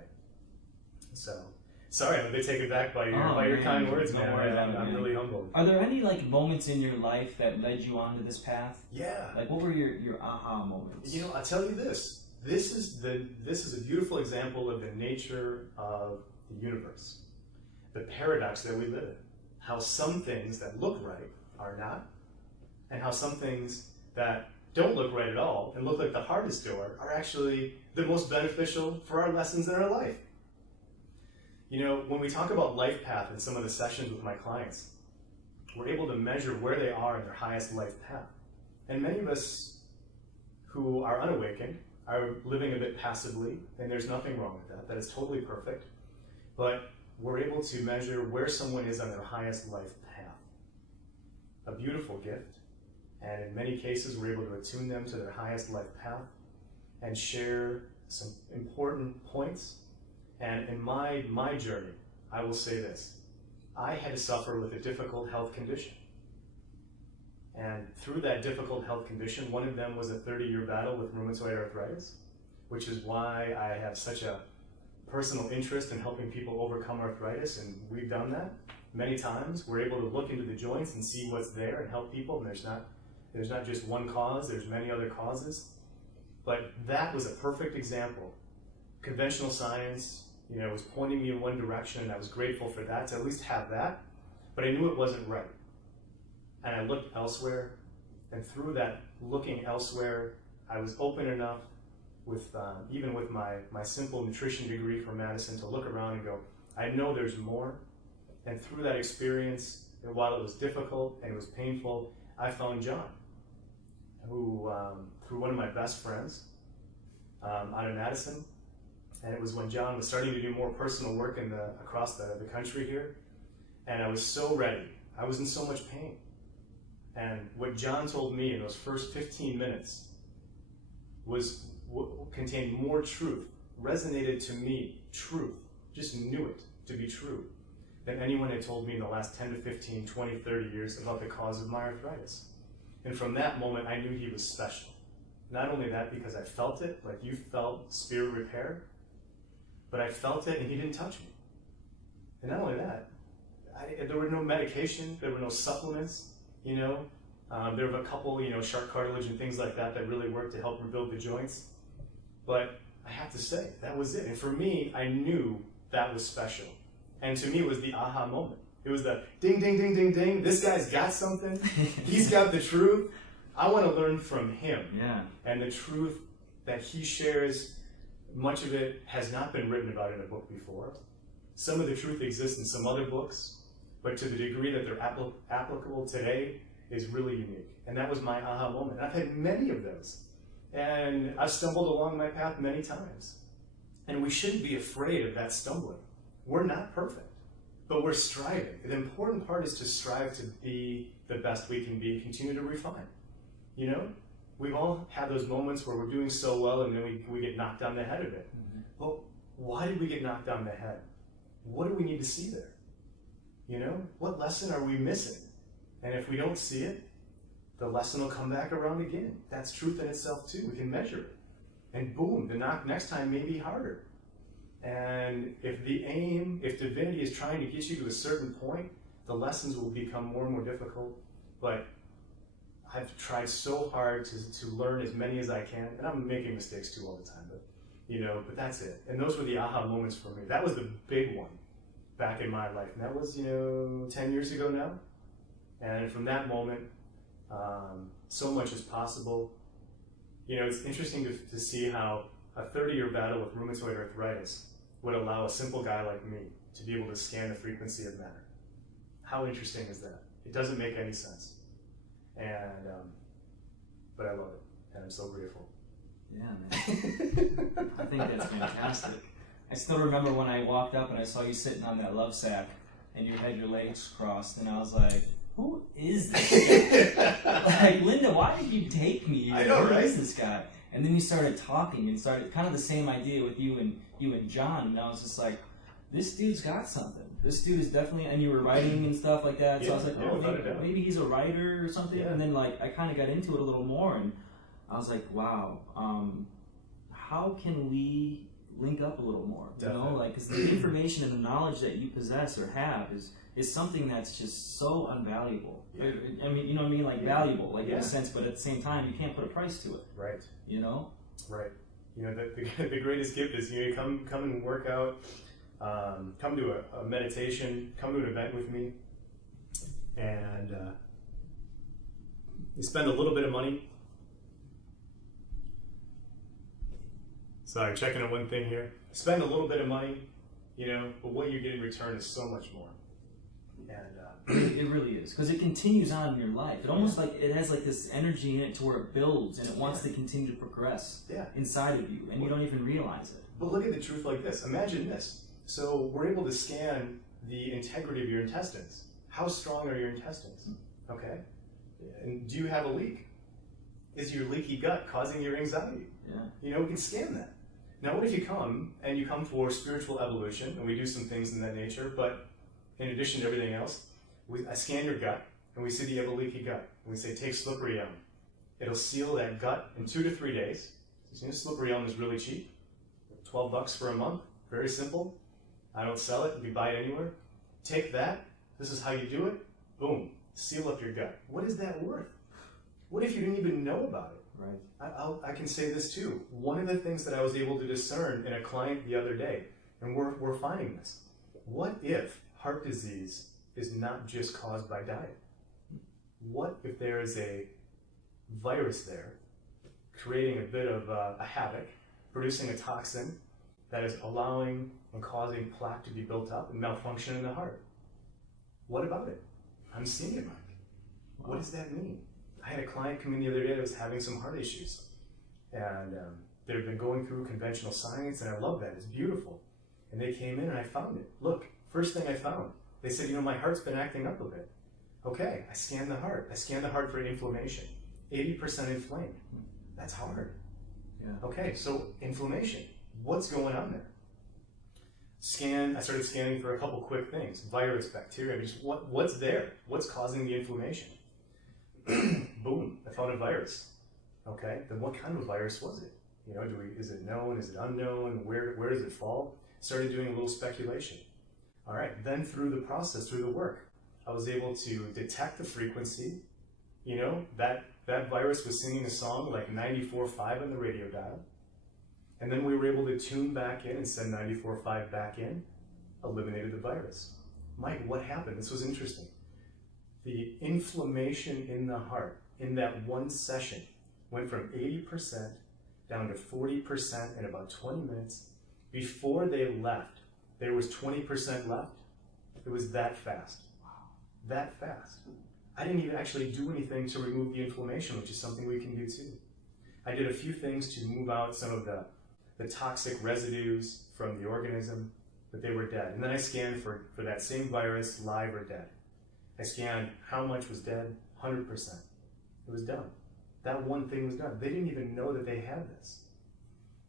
So, sorry, I'm a bit taken back by your kind words, man. I'm really humbled. Are there any like moments in your life that led you onto this path? Yeah. Like, what were your aha moments? You know, I'll tell you this. This is a beautiful example of the nature of the universe, the paradox that we live in. How some things that look right are not, and how some things that don't look right at all and look like the hardest door are actually the most beneficial for our lessons in our life. You know, when we talk about life path in some of the sessions with my clients, we're able to measure where they are in their highest life path. And many of us who are unawakened are living a bit passively, and there's nothing wrong with that. That is totally perfect. But we're able to measure where someone is on their highest life path. A beautiful gift. And in many cases, we're able to attune them to their highest life path and share some important points. And in my journey, I will say this. I had to suffer with a difficult health condition. And through that difficult health condition, one of them was a 30-year battle with rheumatoid arthritis, which is why I have such a personal interest in helping people overcome arthritis, and we've done that many times. We're able to look into the joints and see what's there and help people, and there's not just one cause, there's many other causes. But that was a perfect example. Conventional science, you know, was pointing me in one direction, and I was grateful for that, to at least have that, but I knew it wasn't right. And I looked elsewhere, and through that looking elsewhere, I was open enough with even with my simple nutrition degree from Madison, to look around and go, I know there's more. And through that experience, and while it was difficult and it was painful, I found John, who through one of my best friends out of Madison. And it was when John was starting to do more personal work across the country here. And I was so ready. I was in so much pain. And what John told me in those first 15 minutes contained more truth, resonated to me, truth, just knew it to be true, than anyone had told me in the last 10 to 15, 20, 30 years about the cause of my arthritis. And from that moment, I knew he was special. Not only that, because I felt it, like you felt spirit repair, but I felt it and he didn't touch me. And not only that, there were no medication, there were no supplements, you know. There were a couple, you know, shark cartilage and things like that that really worked to help rebuild the joints. But I have to say, that was it. And for me, I knew that was special. And to me, it was the aha moment. It was the ding, ding, ding, ding, ding. This guy's got something. He's got the truth. I want to learn from him. Yeah. And the truth that he shares, much of it has not been written about in a book before. Some of the truth exists in some other books, but to the degree that they're applicable today is really unique. And that was my aha moment. And I've had many of those. And I've stumbled along my path many times. And we shouldn't be afraid of that stumbling. We're not perfect, but we're striving. The important part is to strive to be the best we can be, continue to refine. You know, we've all had those moments where we're doing so well and then we get knocked on the head of it. Mm-hmm. Well, why did we get knocked on the head? What do we need to see there? You know, what lesson are we missing? And if we don't see it, the lesson will come back around again. That's truth in itself too. We can measure it. And boom, the knock next time may be harder. And if divinity is trying to get you to a certain point, the lessons will become more and more difficult. But I've tried so hard to learn as many as I can, and I'm making mistakes too all the time, but that's it. And those were the aha moments for me. That was the big one back in my life. And that was, 10 years ago now. And from that moment, so much is possible. It's interesting to see how a 30-year battle with rheumatoid arthritis would allow a simple guy like me to be able to scan the frequency of matter. How interesting is that? It doesn't make any sense. And, but I love it, and I'm so grateful. Yeah, man. I think that's fantastic. I still remember when I walked up and I saw you sitting on that love sack, and you had your legs crossed, and I was like, who is this guy? Like, Linda, why did you take me? I know, right? Who is this guy? And then you started talking, and started kind of the same idea with you and John, and I was just like, this dude's got something. This dude is definitely, and you were writing and stuff like that, so I was like, maybe he's a writer or something, and then I kind of got into it a little more, and I was like, wow, how can we link up a little more? Definitely. Because the information and the knowledge that you possess or have is something that's just so unvaluable. Yeah. I mean, you know what I mean? Valuable, in a sense, but at the same time, you can't put a price to it. Right. Right. The greatest gift is, you come and work out, come to a meditation, come to an event with me, and you spend a little bit of money. Sorry, checking on one thing here. Spend a little bit of money, but what you get in return is so much more. And it really is, because it continues on in your life. It almost it has this energy in it to where it builds and it wants to continue to progress inside of you, and you don't even realize it. But look at the truth like this. Imagine this. So we're able to scan the integrity of your intestines. How strong are your intestines? Okay. And do you have a leak? Is your leaky gut causing your anxiety? Yeah. We can scan that. Now, what if you come for spiritual evolution, and we do some things in that nature, but in addition to everything else, I scan your gut, and we see that you have a leaky gut. And we say, take slippery elm. It'll seal that gut in 2 to 3 days. Slippery elm is really cheap. $12 for a month. Very simple. I don't sell it. You can buy it anywhere. Take that. This is how you do it. Boom. Seal up your gut. What is that worth? What if you didn't even know about it? Right. I can say this too. One of the things that I was able to discern in a client the other day, and we're finding this. What if heart disease is not just caused by diet? What if there is a virus there creating a bit of a havoc producing a toxin that is allowing and causing plaque to be built up and malfunction in the heart. What about it? I'm seeing it, Mike. What does that mean? I had a client come in the other day that was having some heart issues. And they've been going through conventional science, and I love that. It's beautiful. And they came in and I found it. Look, first thing I found, they said, my heart's been acting up a bit. Okay, I scanned the heart. I scanned the heart for inflammation. 80% inflamed. That's hard. Yeah. Okay, so inflammation. What's going on there? I started scanning for a couple quick things. Virus, bacteria, what's there? What's causing the inflammation? Boom, I found a virus. Okay, then what kind of virus was it? Is it known? Is it unknown? Where does it fall? Started doing a little speculation. All right, then through the process, through the work, I was able to detect the frequency. That virus was singing a song like 94.5 on the radio dial. And then we were able to tune back in and send 94.5 back in, eliminated the virus. Mike, what happened? This was interesting. The inflammation in the heart in that one session went from 80% down to 40% in about 20 minutes. Before they left, there was 20% left. It was that fast. Wow. That fast. I didn't even actually do anything to remove the inflammation, which is something we can do too. I did a few things to move out some of the toxic residues from the organism, but they were dead. And then I scanned for that same virus, live or dead. I scanned how much was dead, 100%. It was done. That one thing was done. They didn't even know that they had this.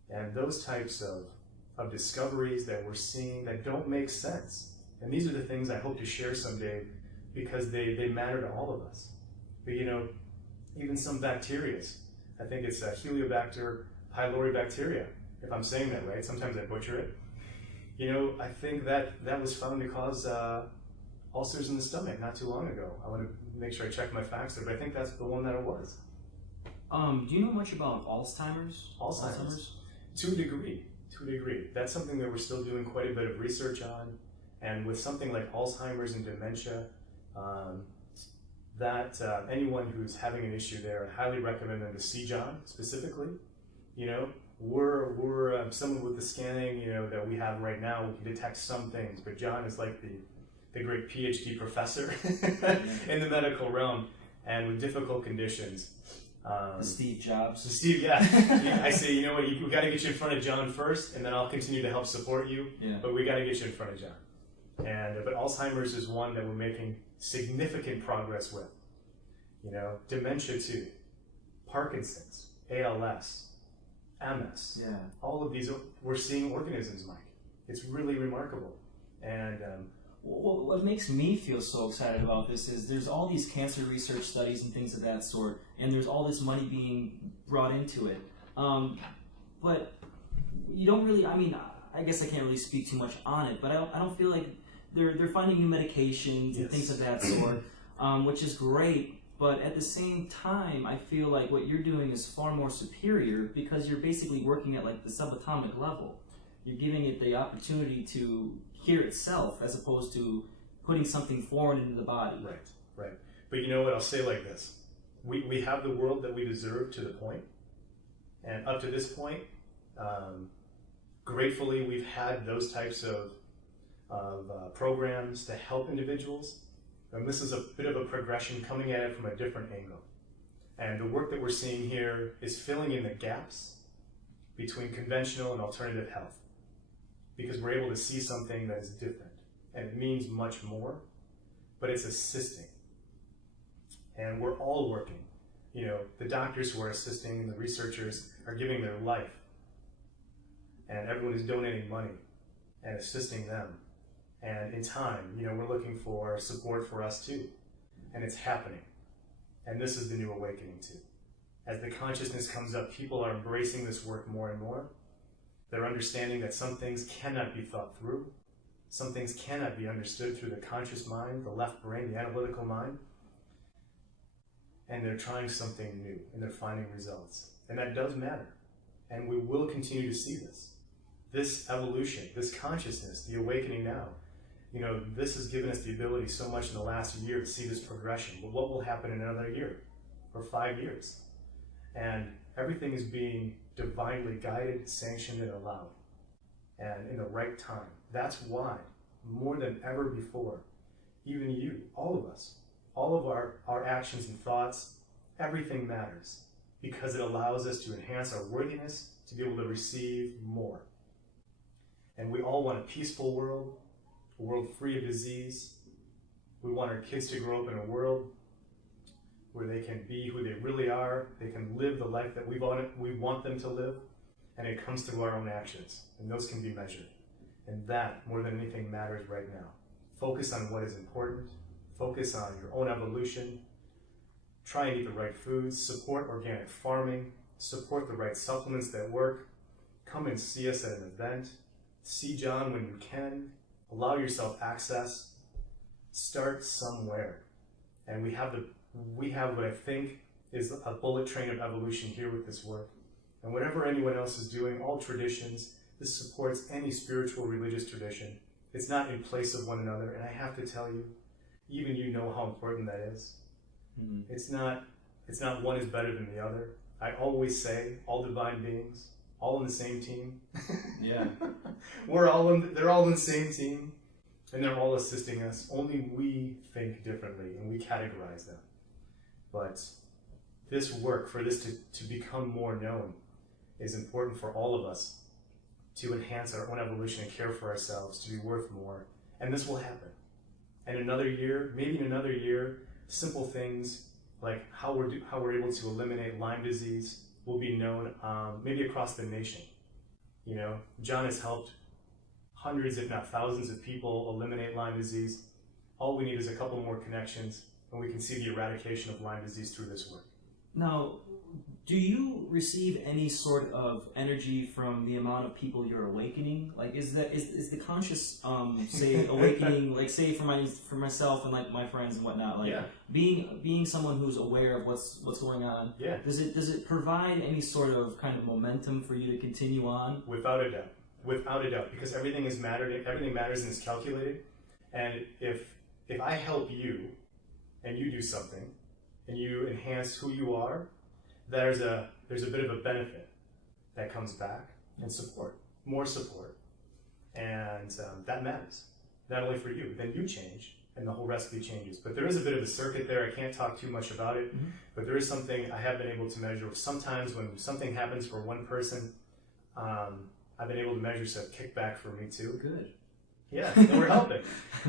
And those types of discoveries that we're seeing that don't make sense. And these are the things I hope to share someday because they matter to all of us. But even some bacteria, I think it's Helicobacter pylori bacteria, if I'm saying that right. Sometimes I butcher it. I think that was found to cause ulcers in the stomach not too long ago. I want to make sure I check my facts there, but I think that's the one that it was. Do you know much about Alzheimer's? Alzheimer's? To a degree. That's something that we're still doing quite a bit of research on. And with something like Alzheimer's and dementia, anyone who's having an issue there, I highly recommend them to see John specifically. We're someone with the scanning, that we have right now, we can detect some things, but John is like the great PhD professor in the medical realm, and with difficult conditions. Steve Jobs. Steve, yeah. I say, we got to get you in front of John first, and then I'll continue to help support you. Yeah. But we got to get you in front of John. But Alzheimer's is one that we're making significant progress with. Dementia too, Parkinson's, ALS, MS. Yeah. All of these, we're seeing organisms, Mike. It's really remarkable. And what makes me feel so excited about this is there's all these cancer research studies and things of that sort, and there's all this money being brought into it. But you don't really, I guess I can't really speak too much on it, but I don't feel like they're finding new medications and things of that sort, which is great. But at the same time, I feel like what you're doing is far more superior because you're basically working at like the subatomic level. You're giving it the opportunity to hear itself as opposed to putting something foreign into the body. Right. But you know what, I'll say like this. We have the world that we deserve to the point. And up to this point, gratefully we've had those types of programs to help individuals. And this is a bit of a progression coming at it from a different angle. And the work that we're seeing here is filling in the gaps between conventional and alternative health. Because we're able to see something that is different. And it means much more, but it's assisting. And we're all working. The doctors who are assisting and the researchers are giving their life. And everyone is donating money and assisting them. And in time, we're looking for support for us too. And it's happening. And this is the new awakening too. As the consciousness comes up, people are embracing this work more and more. They're understanding that some things cannot be thought through. Some things cannot be understood through the conscious mind, the left brain, the analytical mind. And they're trying something new, and they're finding results. And that does matter. And we will continue to see this. This evolution, this consciousness, the awakening now, this has given us the ability so much in the last year to see this progression. But what will happen in another year or 5 years? And everything is being divinely guided, sanctioned, and allowed, and in the right time. That's why, more than ever before, even you, all of us, all of our actions and thoughts, everything matters, because it allows us to enhance our worthiness to be able to receive more. And we all want a peaceful world, a world free of disease. We want our kids to grow up in a world where they can be who they really are, they can live the life that we want them to live, and it comes through our own actions, and those can be measured. And that, more than anything, matters right now. Focus on what is important, focus on your own evolution, try and eat the right foods, support organic farming, support the right supplements that work, come and see us at an event, see John when you can, allow yourself access, start somewhere. And we have what I think is a bullet train of evolution here with this work. And whatever anyone else is doing, all traditions, this supports any spiritual religious tradition. It's not in place of one another. And I have to tell you, even you know how important that is. Mm-hmm. It's not one is better than the other. I always say, all divine beings, all on the same team. Yeah. They're all on the same team, and they're all assisting us. Only we think differently, and we categorize them. But this work, for this to become more known, is important for all of us to enhance our own evolution and care for ourselves, to be worth more. And this will happen. And another year, maybe in another year, simple things like how we're able to eliminate Lyme disease will be known, maybe across the nation. You know, John has helped hundreds, if not thousands, of people eliminate Lyme disease. All we need is a couple more connections, and we can see the eradication of Lyme disease through this work. Now, do you receive any sort of energy from the amount of people you're awakening? Like, is the conscious, say, awakening, like, say, for myself and like my friends and whatnot, like, yeah. being someone who's aware of what's going on? Yeah. Does it provide any sort of kind of momentum for you to continue on? Without a doubt, because everything matters and is calculated. And if I help you, and you do something, and you enhance who you are, there's a bit of a benefit that comes back, and more support, and that matters. Not only for you, then you change, and the whole recipe changes. But there is a bit of a circuit there. I can't talk too much about it, mm-hmm. but there is something I have been able to measure. Sometimes when something happens for one person, I've been able to measure some kickback for me too. Good. Yeah, and we're helping,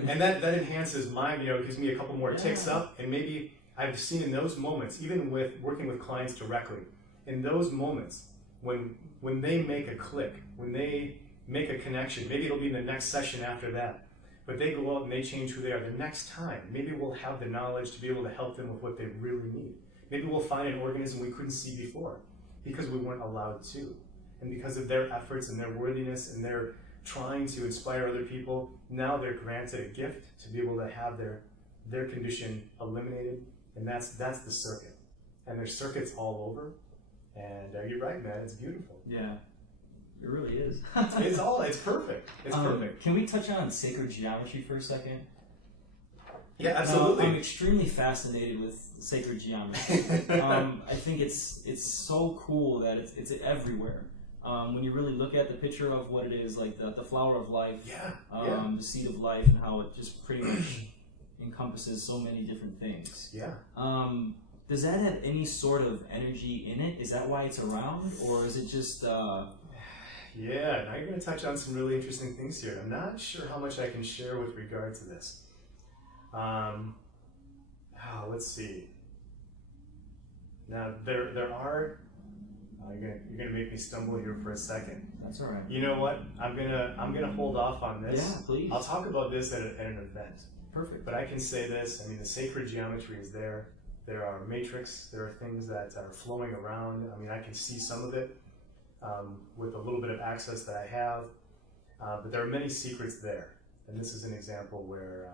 and that enhances mine. You know, it gives me a couple more ticks up, and maybe I've seen in those moments, even with working with clients directly, in those moments when they make a click, when they make a connection, maybe it'll be in the next session after that, but they go out and they change who they are. The next time, maybe we'll have the knowledge to be able to help them with what they really need. Maybe we'll find an organism we couldn't see before because we weren't allowed to, and because of their efforts and their worthiness and their trying to inspire other people, now they're granted a gift to be able to have their condition eliminated, and that's the circuit. And there's circuits all over, and you're right, man, it's beautiful. Yeah, it really is. It's perfect. It's perfect. Can we touch on sacred geometry for a second? Yeah, absolutely. I'm extremely fascinated with sacred geometry. I think it's so cool that it's everywhere. When you really look at the picture of what it is, like the flower of life, the seed of life, and how it just pretty much encompasses so many different things. Yeah. Does that have any sort of energy in it? Is that why it's around, or is it just? Yeah. Now you're going to touch on some really interesting things here. I'm not sure how much I can share with regard to this. Let's see. Now there are. You're gonna make me stumble here for a second. That's all right. You know what? I'm gonna hold off on this. Yeah, please. I'll talk about this at an event. Perfect. But I can say this. I mean, the sacred geometry is there. There are matrix. There are things that are flowing around. I mean, I can see some of it with a little bit of access that I have. But there are many secrets there. And this is an example where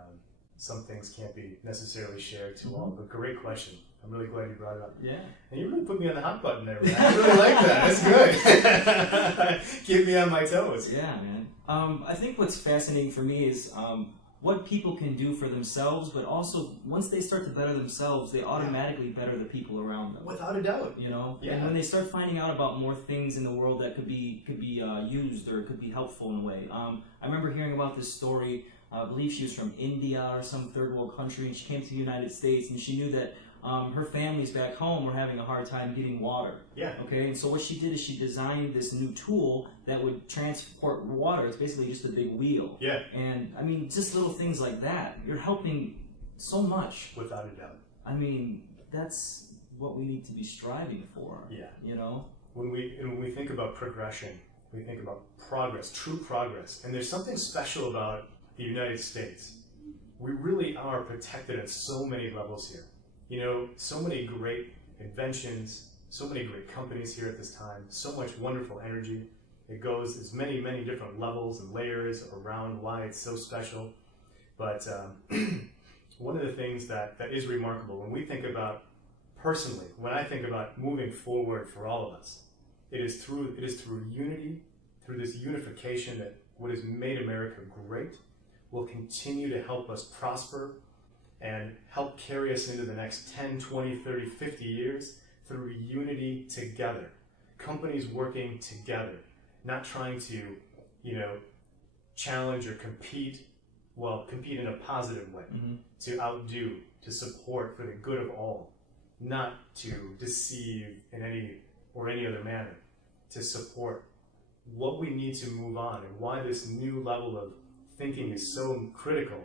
some things can't be necessarily shared to all. But great question. I'm really glad you brought it up. Yeah. And you really put me on the hot button there, man. I really like that. That's good. Keep me on my toes. Yeah, man. I think what's fascinating for me is what people can do for themselves, but also once they start to better themselves, they automatically better the people around them. Without a doubt. You know, Yeah. and when they start finding out about more things in the world that could be used or could be helpful in a way. I remember hearing about this story. I believe she was from India or some third world country, and she came to the United States, and she knew that her families back home were having a hard time getting water. Yeah. Okay, and so what she did is she designed this new tool that would transport water. It's basically just a big wheel. Yeah. And I mean, just little things like that. You're helping so much. Without a doubt. I mean, that's what we need to be striving for. Yeah. You know? When we think about progression, we think about progress, true progress. And there's something special about the United States. We really are protected at so many levels here. You know, so many great inventions, so many great companies here at this time, so much wonderful energy. It goes, there's many, many different levels and layers around why it's so special. But one of the things that is remarkable when we think about, personally, when I think about moving forward for all of us, it is through unity, through this unification that what has made America great will continue to help us prosper and help carry us into the next 10, 20, 30, 50 years through unity together. Companies working together, not trying to, challenge or compete, compete in a positive way, to outdo, to support for the good of all, not to deceive in any other manner, to support what we need to move on and why this new level of thinking is so critical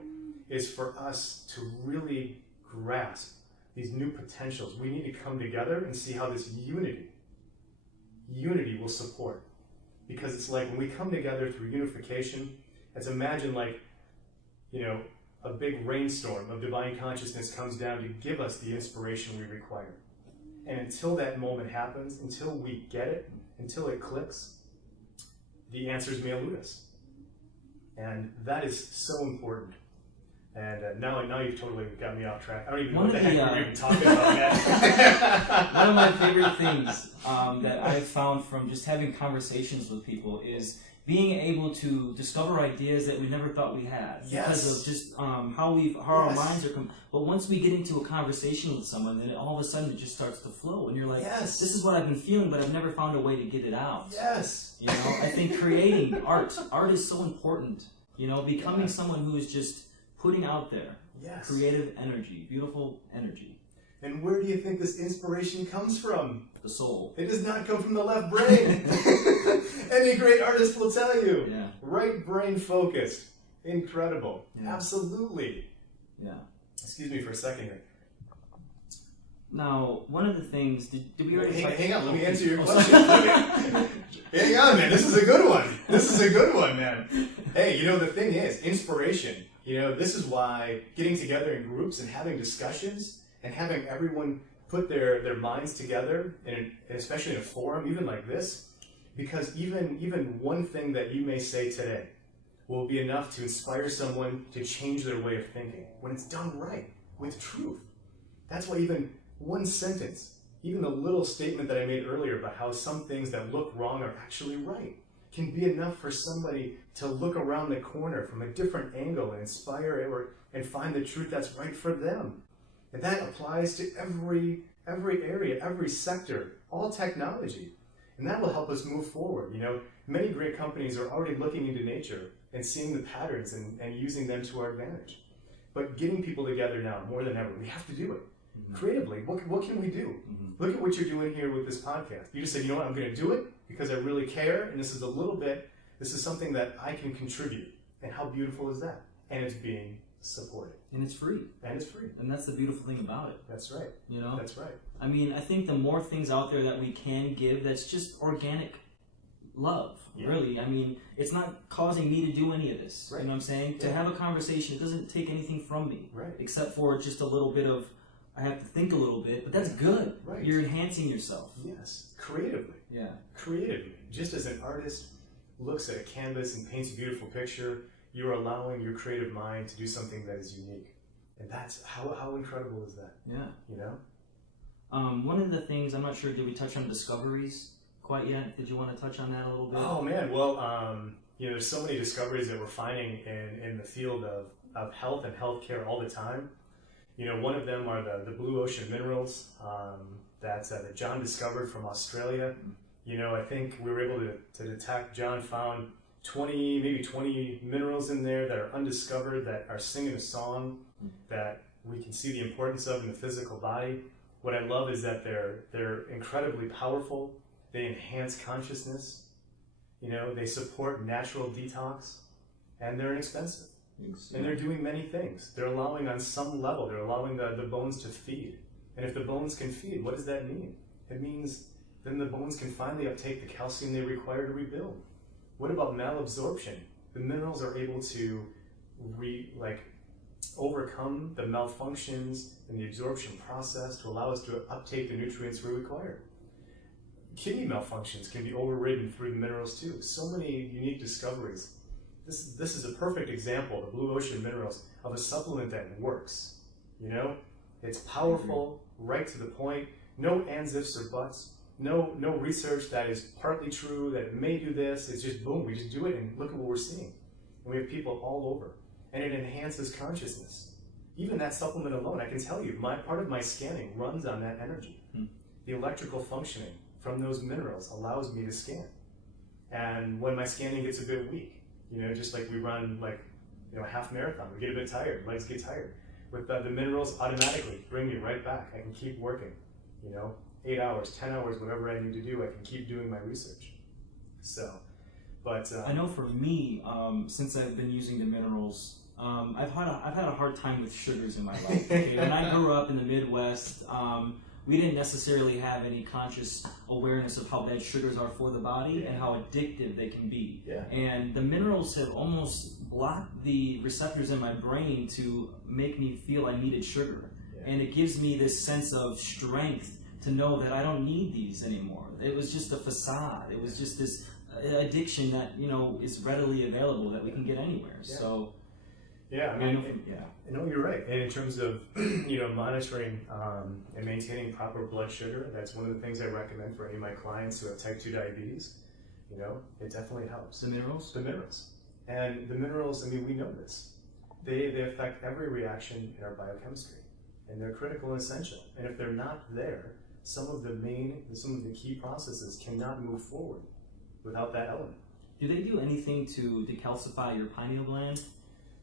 is for us to really grasp these new potentials. We need to come together and see how this unity will support. Because it's like when we come together through unification, let's imagine a big rainstorm of divine consciousness comes down to give us the inspiration we require. And until that moment happens, until we get it, until it clicks, the answers may elude us. And that is so important. And now you've totally got me off track. I don't even know what the heck we're even talking about yet. One of my favorite things that I've found from just having conversations with people is being able to discover ideas that we never thought we had. Yes. Because of just how our minds are. But once we get into a conversation with someone, then all of a sudden it just starts to flow. And you're like, yes, this is what I've been feeling, but I've never found a way to get it out. Yes. You know, I think creating art is so important. You know, becoming someone who is just putting out there creative energy, beautiful energy. And where do you think this inspiration comes from? The soul. It does not come from the left brain. Any great artist will tell you. Yeah. Right brain focused. Incredible. Yeah. Absolutely. Yeah. Excuse me for a second here. Now, one of the things, did we already hang on, let me answer your question. Hang on, man. This is a good one. This is a good one, man. Hey, the thing is, inspiration. This is why getting together in groups and having discussions and having everyone put their minds together, and especially in a forum, even like this, because even one thing that you may say today will be enough to inspire someone to change their way of thinking when it's done right, with truth. That's why even one sentence, even the little statement that I made earlier about how some things that look wrong are actually right, can be enough for somebody to look around the corner from a different angle and inspire and find the truth that's right for them. And that applies to every area, every sector, all technology. And that will help us move forward. Many great companies are already looking into nature and seeing the patterns and using them to our advantage. But getting people together now, more than ever, we have to do it. Creatively, what can we do? Look at what you're doing here with this podcast. You just said, I'm going to do it because I really care, and this is something that I can contribute. And how beautiful is that? And it's being supported. And it's free. And it's free. And that's the beautiful thing about it. That's right. That's right. I mean, I think the more things out there that we can give, that's just organic love, really. I mean, it's not causing me to do any of this. Right. You know what I'm saying? Yeah. To have a conversation, it doesn't take anything from me. Right. Except for just a little bit of, I have to think a little bit, but that's good. Right. You're enhancing yourself. Yes. Creatively. Yeah. Creatively. Just as an artist looks at a canvas and paints a beautiful picture, you're allowing your creative mind to do something that is unique. And that's, how incredible is that? Yeah. One of the things, I'm not sure, did we touch on discoveries quite yet? Did you want to touch on that a little bit? Oh man, well, there's so many discoveries that we're finding in the field of health and healthcare all the time. You know, one of them are the blue ocean minerals that John discovered from Australia. You know, I think we were able to detect, John found 20 minerals in there that are undiscovered, that are singing a song that we can see the importance of in the physical body. What I love is that they're incredibly powerful. They enhance consciousness. You know, they support natural detox, and they're inexpensive. And they're doing many things. They're allowing, on some level, they're allowing the bones to feed. And if the bones can feed, what does that mean? It means then the bones can finally uptake the calcium they require to rebuild. What about malabsorption? The minerals are able to overcome the malfunctions in the absorption process to allow us to uptake the nutrients we require. Kidney malfunctions can be overridden through the minerals too. So many unique discoveries. This is a perfect example, the blue ocean minerals, of a supplement that works. You know, it's powerful, right to the point. No ands, ifs, or buts. No research that is partly true, that it may do this. It's just boom, we just do it, and look at what we're seeing. And we have people all over, and it enhances consciousness. Even that supplement alone, I can tell you, part of my scanning runs on that energy. The electrical functioning from those minerals allows me to scan. And when my scanning gets a bit weak, you know, just like we run a half marathon, we get a bit tired, legs get tired. With the minerals, automatically bring me right back. I can keep working, you know, 8 hours, 10 hours, whatever I need to do, I can keep doing my research. So, but I know for me, since I've been using the minerals, I've had a hard time with sugars in my life. Okay? When I grew up in the Midwest, we didn't necessarily have any conscious awareness of how bad sugars are for the body and how addictive they can be. Yeah. And the minerals have almost blocked the receptors in my brain to make me feel I needed sugar. Yeah. And it gives me this sense of strength to know that I don't need these anymore. It was just a facade. It was just this addiction that, you know, is readily available that we can get anywhere. Yeah. So, yeah, I mean, no, you're right. And in terms of, you know, monitoring and maintaining proper blood sugar, that's one of the things I recommend for any of my clients who have type 2 diabetes. You know, it definitely helps. The minerals? The minerals. And the minerals, I mean, we know this. They affect every reaction in our biochemistry. And they're critical and essential. And if they're not there, some of the key processes cannot move forward without that element. Do they do anything to decalcify your pineal gland?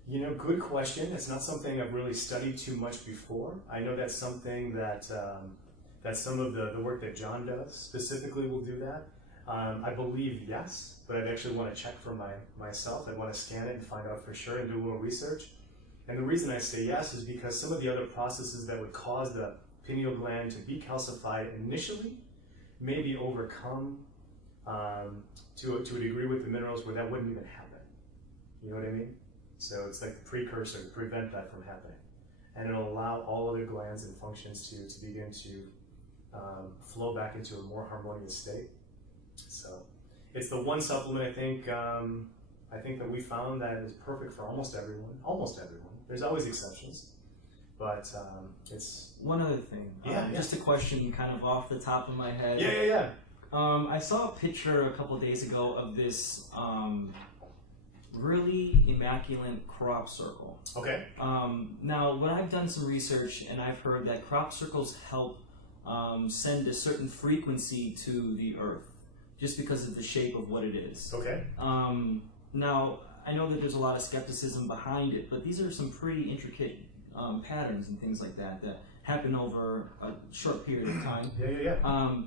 You know, good question. It's not something I've really studied too much before. I know that's something that some of the work that John does specifically will do that. I believe yes, but I'd actually want to check for myself. I'd want to scan it and find out for sure and do a little research. And the reason I say yes is because some of the other processes that would cause the pineal gland to be calcified initially may be overcome to a degree with the minerals where that wouldn't even happen. You know what I mean? So it's like the precursor to prevent that from happening. And it'll allow all other glands and functions to begin to flow back into a more harmonious state. So it's the one supplement I think that we found that is perfect for almost everyone. Almost everyone. There's always exceptions. But it's... One other thing. Just a question kind of off the top of my head. Yeah. I saw a picture a couple of days ago of this really immaculate crop circle. Okay. Now, when I've done some research and I've heard that crop circles help send a certain frequency to the earth just because of the shape of what it is. Okay. Now, I know that there's a lot of skepticism behind it, but these are some pretty intricate patterns and things like that happen over a short period of time. Yeah.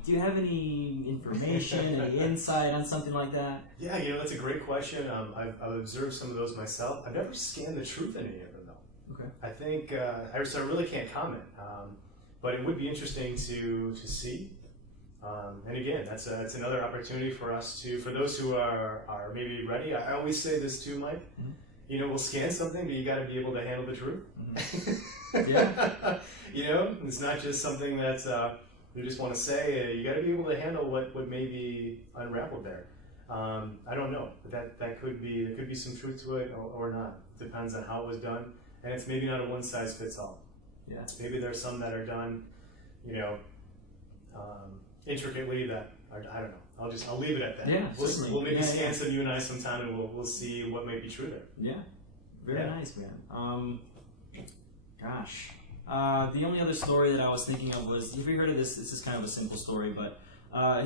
Do you have any information, any insight on something like that? Yeah, you know, that's a great question. I've observed some of those myself. I've never scanned the truth in any of them, though. Okay. I think, I really can't comment, but it would be interesting to see. And again, that's another opportunity for us for those who are maybe ready. I always say this too, Mike. Mm-hmm. You know, we'll scan something, but you got to be able to handle the truth. Mm-hmm. Yeah. You know, it's not just something that you just want to say. You got to be able to handle what may be unraveled there. I don't know, but there could be some truth to it or not. It depends on how it was done, and it's maybe not a one size fits all. Yeah. Maybe there's some that are done, you know, intricately that I don't know. I'll leave it at that. Yeah, we'll maybe scan some you and I sometime, and we'll see what might be true there. Yeah. Very nice, man. Gosh. The only other story that I was thinking of was, have you heard of this? This is kind of a simple story, but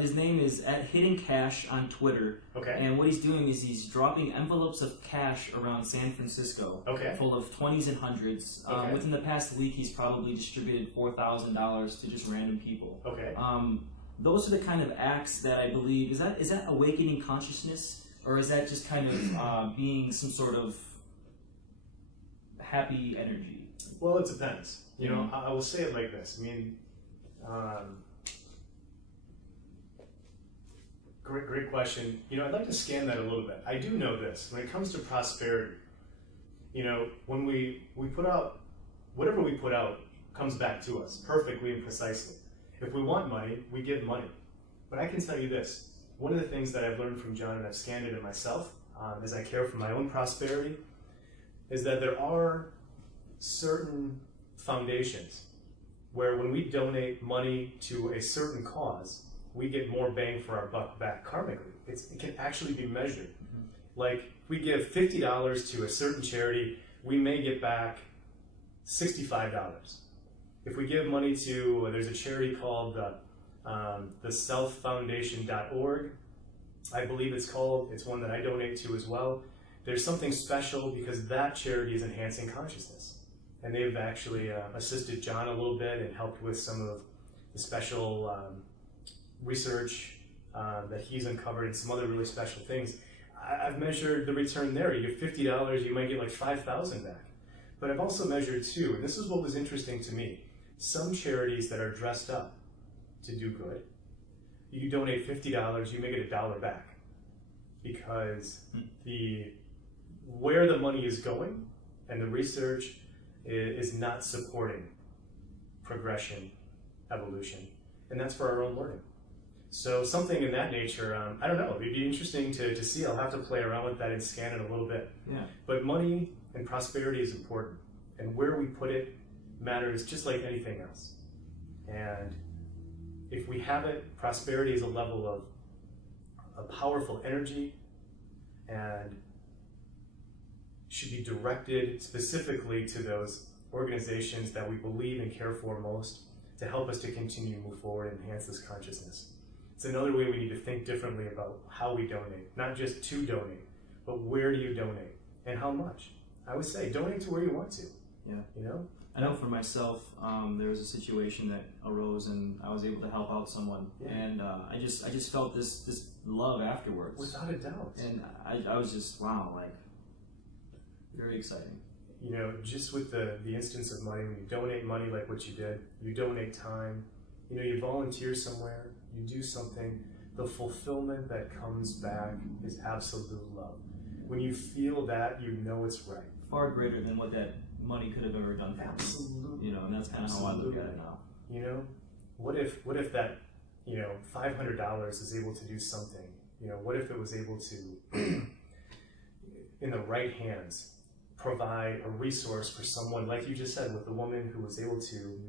his name is @HiddenCash on Twitter. Okay. And what he's doing is he's dropping envelopes of cash around San Francisco, Okay. full of 20s and hundreds. Okay. Within the past week, he's probably distributed $4,000 to just random people. Okay. Those are the kind of acts that I believe, is that awakening consciousness, or is that just kind of being some sort of happy energy? Well, it depends. You know, I will say it like this. I mean, great question. You know, I'd like to scan that a little bit. I do know this. When it comes to prosperity, you know, when we put out, whatever we put out comes back to us perfectly and precisely. If we want money, we give money. But I can tell you this. One of the things that I've learned from John, and I've scanned it in myself, as I care for my own prosperity, is that there are certain foundations where when we donate money to a certain cause, we get more bang for our buck back karmically. It can actually be measured. Like, if we give $50 to a certain charity, we may get back $65. If we give money to, there's a charity called the selffoundation.org, I believe it's called. It's one that I donate to as well. There's something special because that charity is enhancing consciousness. And they've actually assisted John a little bit and helped with some of the special research that he's uncovered and some other really special things. I've measured the return there. You get $50, you might get like $5,000 back. But I've also measured too, and this is what was interesting to me. Some charities that are dressed up to do good, you donate $50, you may get $1 back. Because where the money is going and the research is not supporting progression, evolution, and that's for our own learning. So something in that nature, I don't know, it'd be interesting to see. I'll have to play around with that and scan it a little bit. Yeah. But money and prosperity is important, and where we put it matters just like anything else. And if we have it, prosperity is a level of a powerful energy and should be directed specifically to those organizations that we believe and care for most to help us to continue to move forward and enhance this consciousness. It's another way we need to think differently about how we donate, not just to donate, but where do you donate and how much. I would say donate to where you want to. Yeah. You know? I know for myself, there was a situation that arose, and I was able to help out someone, and I just felt this love afterwards. Without a doubt. And I was just, wow, like, very exciting. You know, just with the instance of money, when you donate money like what you did, you donate time, you know, you volunteer somewhere, you do something, the fulfillment that comes back is absolute love. When you feel that, you know it's right. Far greater than what that money could have ever done for me. Absolutely. You know, and that's kind of how I look at it now. You know, what if that, you know, $500 is able to do something? You know, what if it was able to, in the right hands, provide a resource for someone, like you just said, with the woman who was able to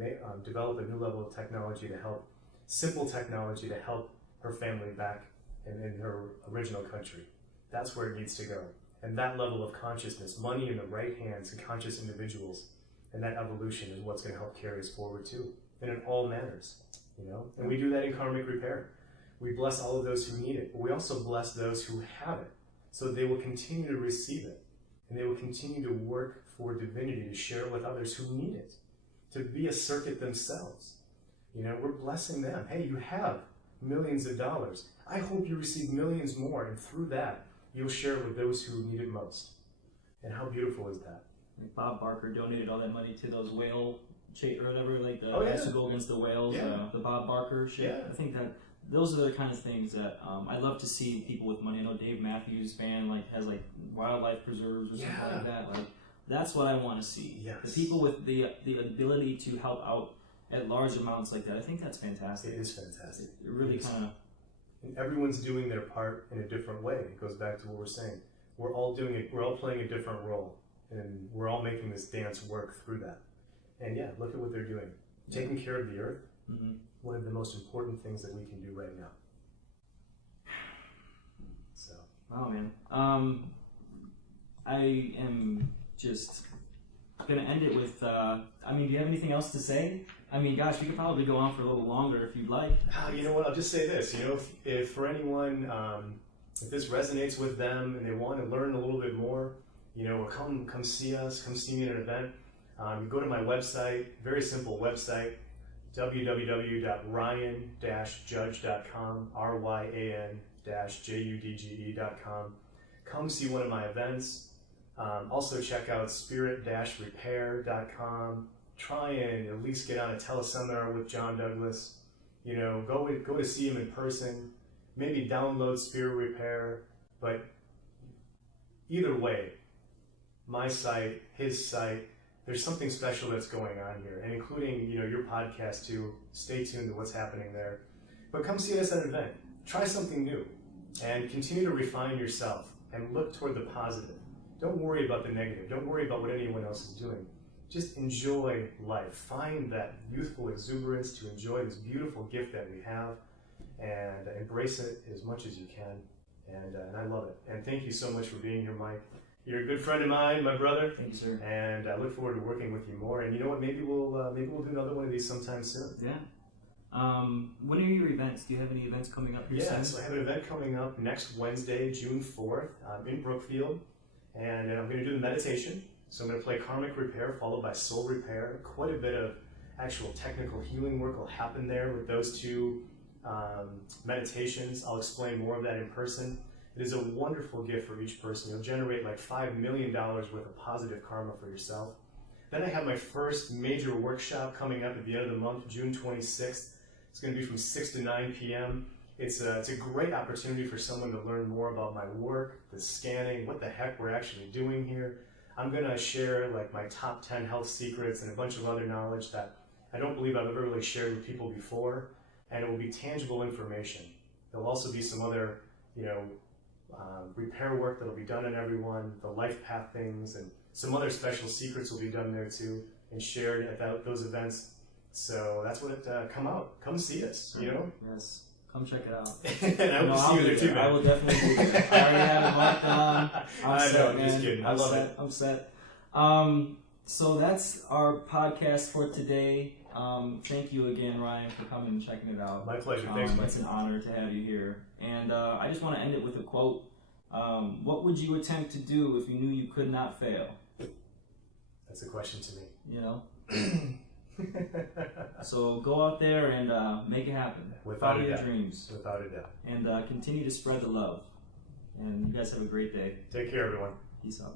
develop a new level of technology to help, simple technology to help her family back in her original country. That's where it needs to go. And that level of consciousness, money in the right hands and conscious individuals, and that evolution is what's going to help carry us forward too, and in all manners, you know? And we do that in karmic repair. We bless all of those who need it, but we also bless those who have it, so they will continue to receive it, and they will continue to work for divinity to share it with others who need it, to be a circuit themselves. You know, we're blessing them. Hey, you have millions of dollars. I hope you receive millions more, and through that, you'll share it with those who need it most. And how beautiful is that? Like Bob Barker donated all that money to those whale or whatever, like the to go against the whales, the Bob Barker shit. Yeah. I think that those are the kind of things that I love to see people with money. I know Dave Matthews Band has wildlife preserves or something like that. Like, that's what I want to see. Yes. The people with the ability to help out at large amounts like that. I think that's fantastic. It is fantastic. It really kind of. And everyone's doing their part in a different way. It goes back to what we're saying. We're all doing it. We're all playing a different role, and we're all making this dance work through that. And yeah, look at what they're doing. Taking care of the earth. Mm-hmm. One of the most important things that we can do right now. So. Wow, man. I am just gonna end it with. I mean, do you have anything else to say? I mean, gosh, we could probably go on for a little longer if you'd like. You know what? I'll just say this. You know, if for anyone, if this resonates with them and they want to learn a little bit more, you know, come see us. Come see me at an event. Go to my website. Very simple website. www.ryan-judge.com. RYAN-JUDGE.com. Come see one of my events. Also check out spirit-repair.com. Try and at least get on a teleseminar with John Douglas. You know, go to see him in person. Maybe download Spirit Repair. But either way, my site, his site, there's something special that's going on here, and including, you know, your podcast too. Stay tuned to what's happening there. But come see us at an event. Try something new, and continue to refine yourself and look toward the positive. Don't worry about the negative. Don't worry about what anyone else is doing. Just enjoy life. Find that youthful exuberance to enjoy this beautiful gift that we have, and embrace it as much as you can. And I love it. And thank you so much for being here, Mike. You're a good friend of mine, my brother. Thank you, sir. And I look forward to working with you more. And you know what? Maybe we'll do another one of these sometime soon. Yeah. When are your events? Do you have any events coming up here soon? Yeah, so I have an event coming up next Wednesday, June 4th, in Brookfield. And I'm going to do the meditation. So I'm going to play Karmic Repair followed by Soul Repair. Quite a bit of actual technical healing work will happen there with those two meditations. I'll explain more of that in person. It is a wonderful gift for each person. You'll generate like $5 million worth of positive karma for yourself. Then I have my first major workshop coming up at the end of the month, June 26th. It's going to be from 6 to 9 p.m. It's a great opportunity for someone to learn more about my work, the scanning, what the heck we're actually doing here. I'm going to share like my top 10 health secrets and a bunch of other knowledge that I don't believe I've ever really shared with people before, and it will be tangible information. There'll also be some other, you know, repair work that'll be done on everyone, the life path things, and some other special secrets will be done there too and shared at those events. So that's what come see us, you know? Yes. Come check it out. And I will see you there too, man. I will definitely be there. I already have it marked on. I'm set, man. Just kidding. I love it. I'm set. So that's our podcast for today. Thank you again, Ryan, for coming and checking it out. My pleasure. Thanks, Mike. It's an honor to have you here. And I just want to end it with a quote. What would you attempt to do if you knew you could not fail? That's a question to me. You know? So go out there and make it happen. Follow your dreams. Without a doubt. And continue to spread the love. And you guys have a great day. Take care, everyone. Peace out.